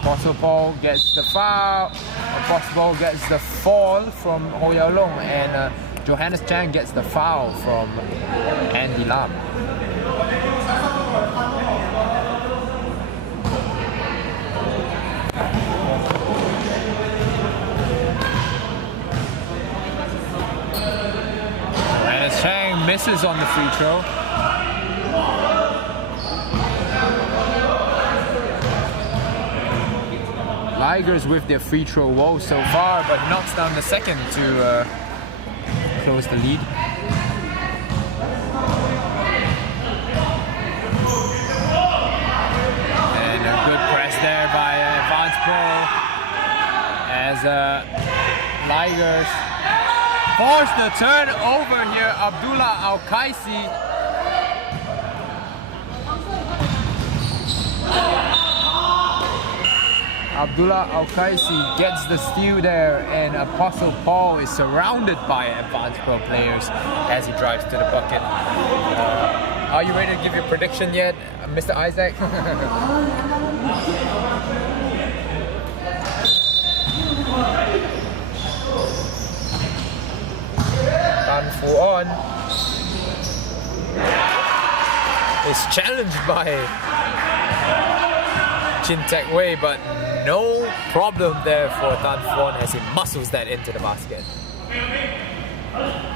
Apostle Paul gets the foul. Apostle Paul gets the fall from Ho Yao Long, and Johannes Chang gets the foul from Andy Lam. Johannes Chang misses on the free throw. Ligers with their free throw woe so far, but knocks down the second to close the lead. And a good press there by Advanced Pro as Ligers force the turnover here. Abdullah Al-Kaisi gets the steal there, and Apostle Paul is surrounded by Advanced Pro players as he drives to the bucket. Are you ready to give your prediction yet, Mr. Isaac? Tan Fu On is challenged by Chin Tak Wei, but no problem there for Tan Fu On as he muscles that into the basket.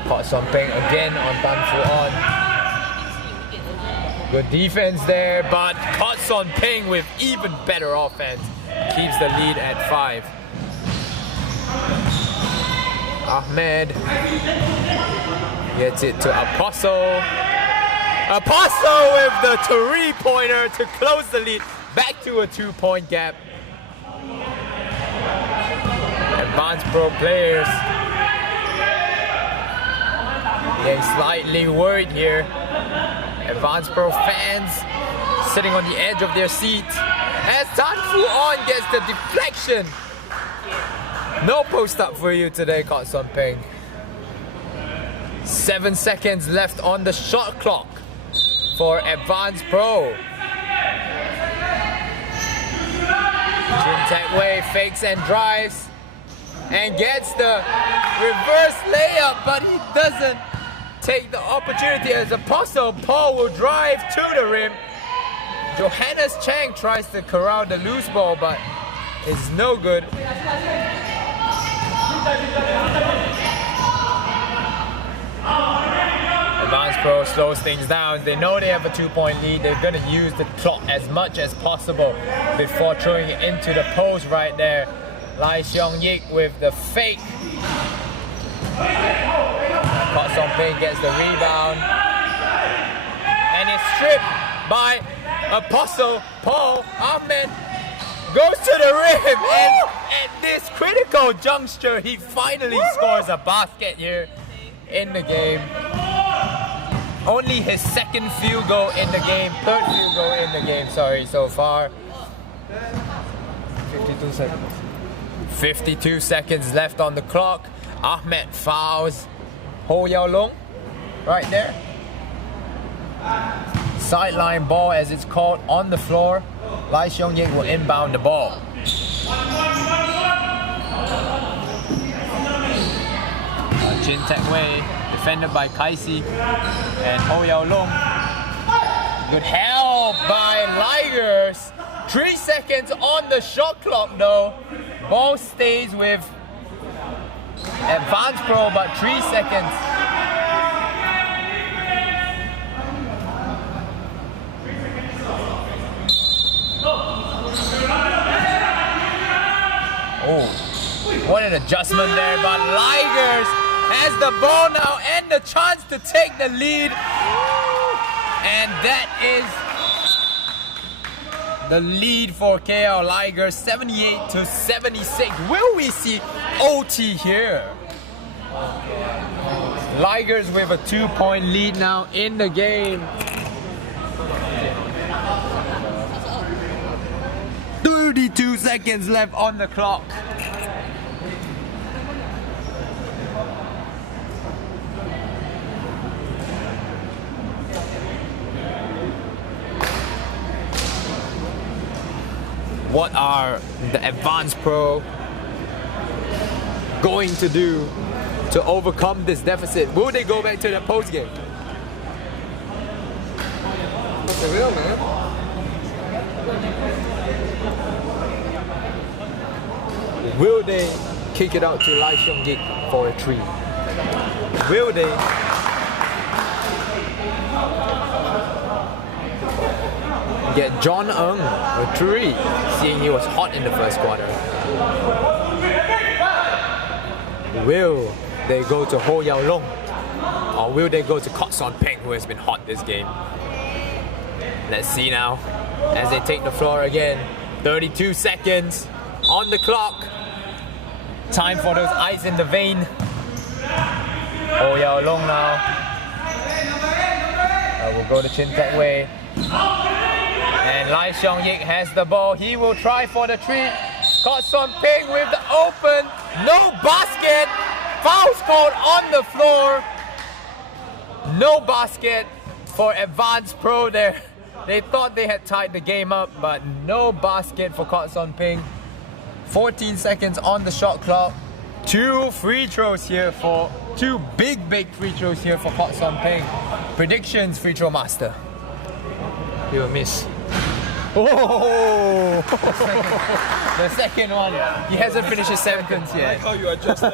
Kot Son Ping again on Tan Fu On. Good defense there, but Kot Son Ping with even better offense keeps the lead at 5. Ahmed gets it to Apostle. Apostle with the 3-pointer to close the lead. Back to a 2-point gap. Advanced Pro players getting slightly worried here. Advanced Pro fans sitting on the edge of their seat as Tan Fu On gets the deflection No post up for you today, Kok Son Ping. 7 seconds left on the shot clock for Advanced Pro. Chin Tech Way fakes and drives and gets the reverse layup, but he doesn't take the opportunity as Apostle Paul will drive to the rim. Johannes Chang tries to corral the loose ball, but it's no good. Advanced Pro slows things down. They know they have a 2-point lead. They're going to use the clock as much as possible before throwing it into the post right there. Lai Xiong-yik with the fake. Kok Son Ping gets the rebound. And it's stripped by Apostle Paul. Ahmed goes to the rim. And at this critical juncture, he finally scores a basket here in the game. Only his second field goal in the game, third field goal in the game, sorry, so far. 52 seconds. 52 seconds left on the clock. Ahmed fouls Ho Yao Long right there. Sideline ball as it's called on the floor. Lai Xiong-yik will inbound the ball. Chin Tech Way, defended by Kaisi and Ho Yao Long. Good help by Ligers. 3 seconds on the shot clock though. Ball stays with Advanced Pro, but 3 seconds. Oh, what an adjustment there, but Ligers has the ball now and the chance to take the lead. And that is the lead for KL Ligers, 78-76. Will we see OT here? Ligers with a 2-point lead now in the game. 32 seconds left on the clock. What are the Advanced Pro going to do to overcome this deficit? Will they go back to the post game? They will, man. Will they kick it out to Lai Xiong-yik for a 3? Will they get John Ng a 3, seeing he was hot in the first quarter? Will they go to Ho Yao Long? Or will they go to Kok Son Ping, who has been hot this game? Let's see now as they take the floor again. 32 seconds on the clock. Time for those eyes in the vein. Ho Yao Long now. We'll go to Chin Tech Way. And Lai Xiong-yik has the ball. He will try for the 3. Kok Son Ping with the open. No basket. Foul's called on the floor. No basket for Advanced Pro there. They thought they had tied the game up, but no basket for Kok Son Ping. 14 seconds on the shot clock. 2 free throws here for 2 big free throws here for Kok Son Ping. Predictions, free throw master. He will miss. Oh! The second one. He hasn't finished his sentence I like yet. how you adjusted.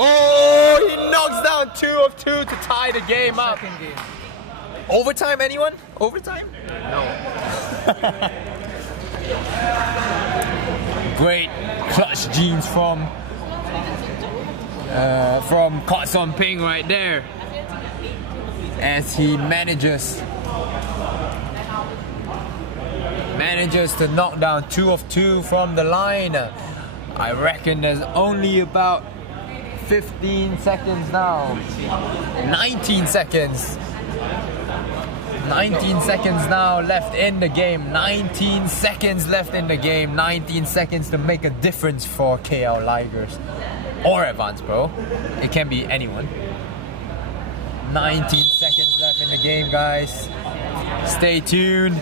Oh! He knocks down 2 of 2 to tie the game up. Second game. Overtime, anyone? Overtime? No. Great clutch genes from Kok Son Ping right there, as he manages to knock down 2 of 2 from the line. I reckon there's only about 15 seconds now. 19 seconds. 19 seconds now left in the game. 19 seconds left in the game. 19 seconds to make a difference for KL Ligers. Or Advance Pro. It can be anyone. 19 seconds left in the game, guys. Stay tuned.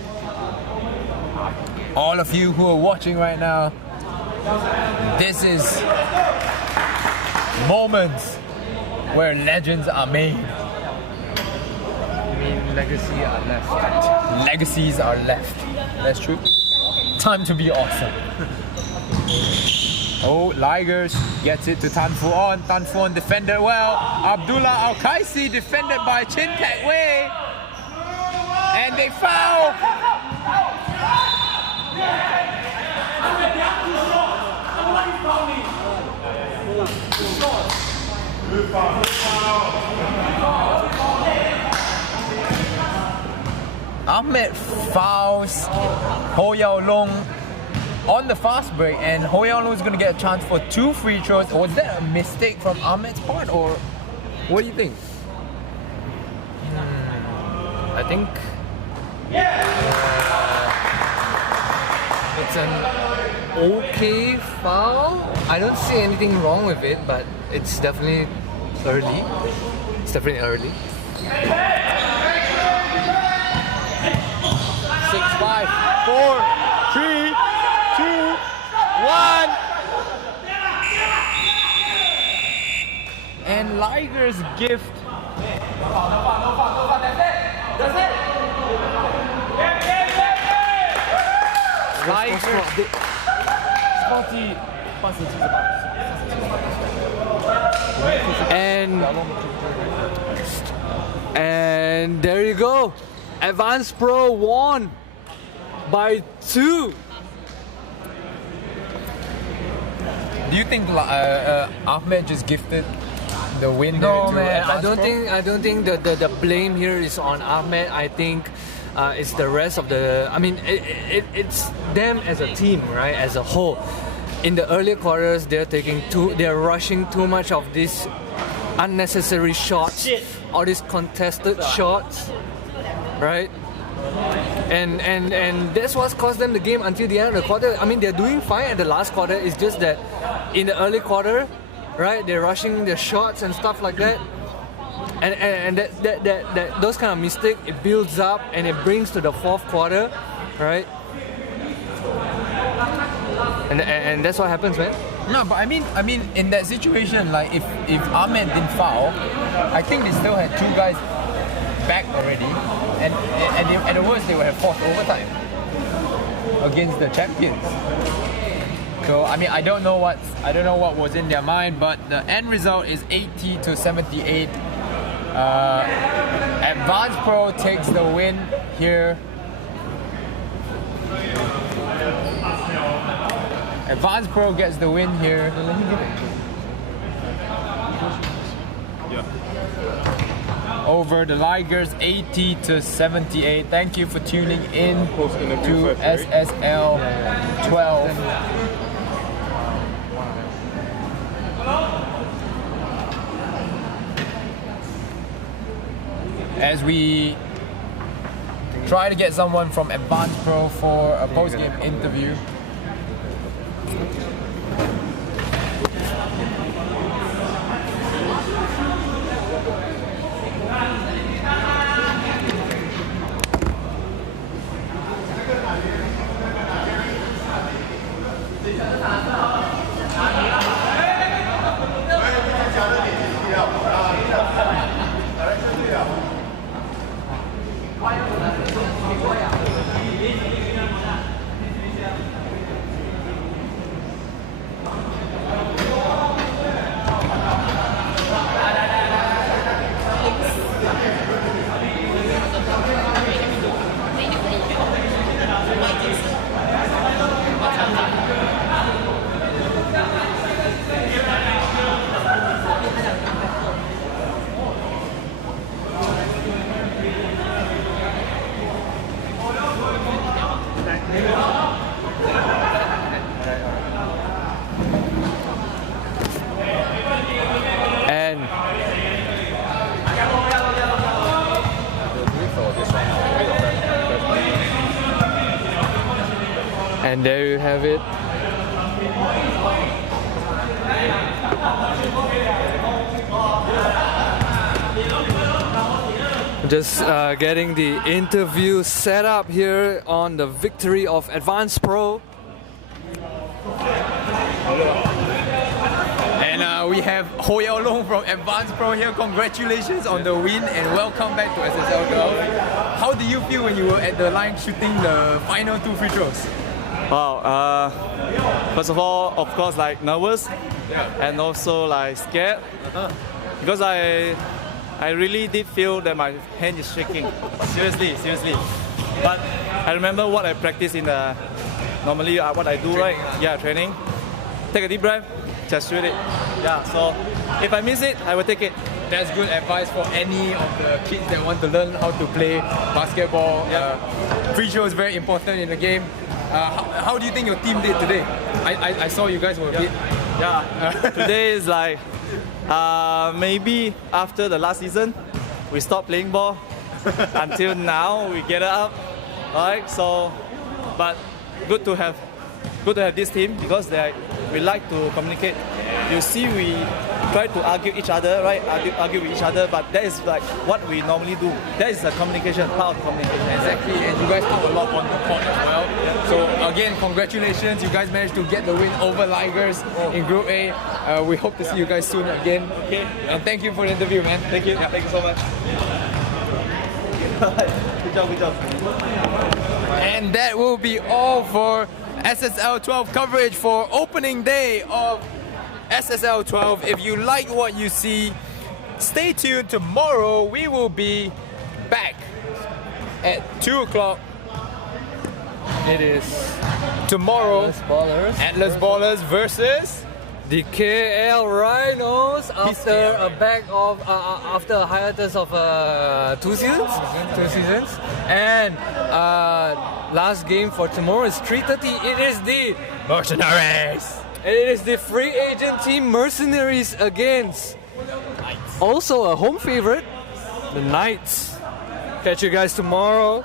All of you who are watching right now, this is moments where legends are made. Legacy are left. Legacies are left. That's true. Time to be awesome. Oh, Ligers gets it to Tan Fu On. Tan Fu On defended well. Abdullah Al-Kaisi defended by Chin Tek Wei. And they foul. Ahmed fouls Ho Yao Long on the fast break, and Ho Yao Long is going to get a chance for 2 free throws. Was that a mistake from Ahmed's part, or what do you think? I think it's an okay foul. I don't see anything wrong with it, but it's definitely early. It's definitely early. 6, 5, 4, 3, 2, 1. And Ligers gift. And there you go. Advance Pro won by 2. Do you think Ahmed just gifted the win? No, to man. Advance Pro? I don't think the blame here is on Ahmed. I think it's the rest of the. I mean, it's them as a team, right? As a whole. In the earlier quarters, they're rushing too much of these unnecessary shots, all these contested shots, right? And that's what's cost them the game until the end of the quarter. I mean, they're doing fine at the last quarter. It's just that in the early quarter, right, they're rushing their shots and stuff like that. And that those kind of mistakes, it builds up and it brings to the fourth quarter, right? And that's what happens, man. No, but I mean, in that situation, like if Ahmed didn't foul, I think they still had 2 guys back already, and at the worst they would have forced overtime against the champions. So I mean, I don't know what was in their mind, but the end result is 80-78. Advance Pro takes the win here. Advance Pro gets the win here. Over the Ligers, 80-78. Thank you for tuning in to SSL 12. As we try to get someone from Advance Pro for a post-game interview. And there you have it. Just getting the interview set up here on the victory of Advanced Pro. And we have Ho Yao Long from Advanced Pro here. Congratulations on the win and welcome back to SSL 12. How do you feel when you were at the line shooting the final 2 free throws? Wow, first of all, of course, like nervous and also like scared because I really did feel that my hand is shaking. Seriously. But I remember what I practice in the normally what I do, training, right? Yeah, training. Take a deep breath, just shoot it. Yeah. So if I miss it, I will take it. That's good advice for any of the kids that want to learn how to play basketball. Free throw is very important in the game. How do you think your team did today? I saw you guys were a bit. Today is like maybe after the last season we stopped playing ball until now we get up. Alright, so but good to have this team because we like to communicate. You see, we try to argue each other, right? Argue with each other, but that is like what we normally do. That is the communication, part of communication. Exactly, and you guys talk a lot on the court as well. So again, congratulations, you guys managed to get the win over Ligers in Group A. We hope to see you guys soon again. Okay. And thank you for the interview, man. Thank you. Thank you so much. Good job. And that will be all for SSL 12 coverage for opening day of SSL 12. If you like what you see, stay tuned. Tomorrow we will be back at 2 o'clock. It is Tomorrow, Atlas Ballers Ballers versus the KL Rhinos after a hiatus of 2 seasons. And last game for tomorrow is 3:30. It is the Mercenaries. It is the free agent team Mercenaries against also a home favorite, the Knights. Catch you guys tomorrow.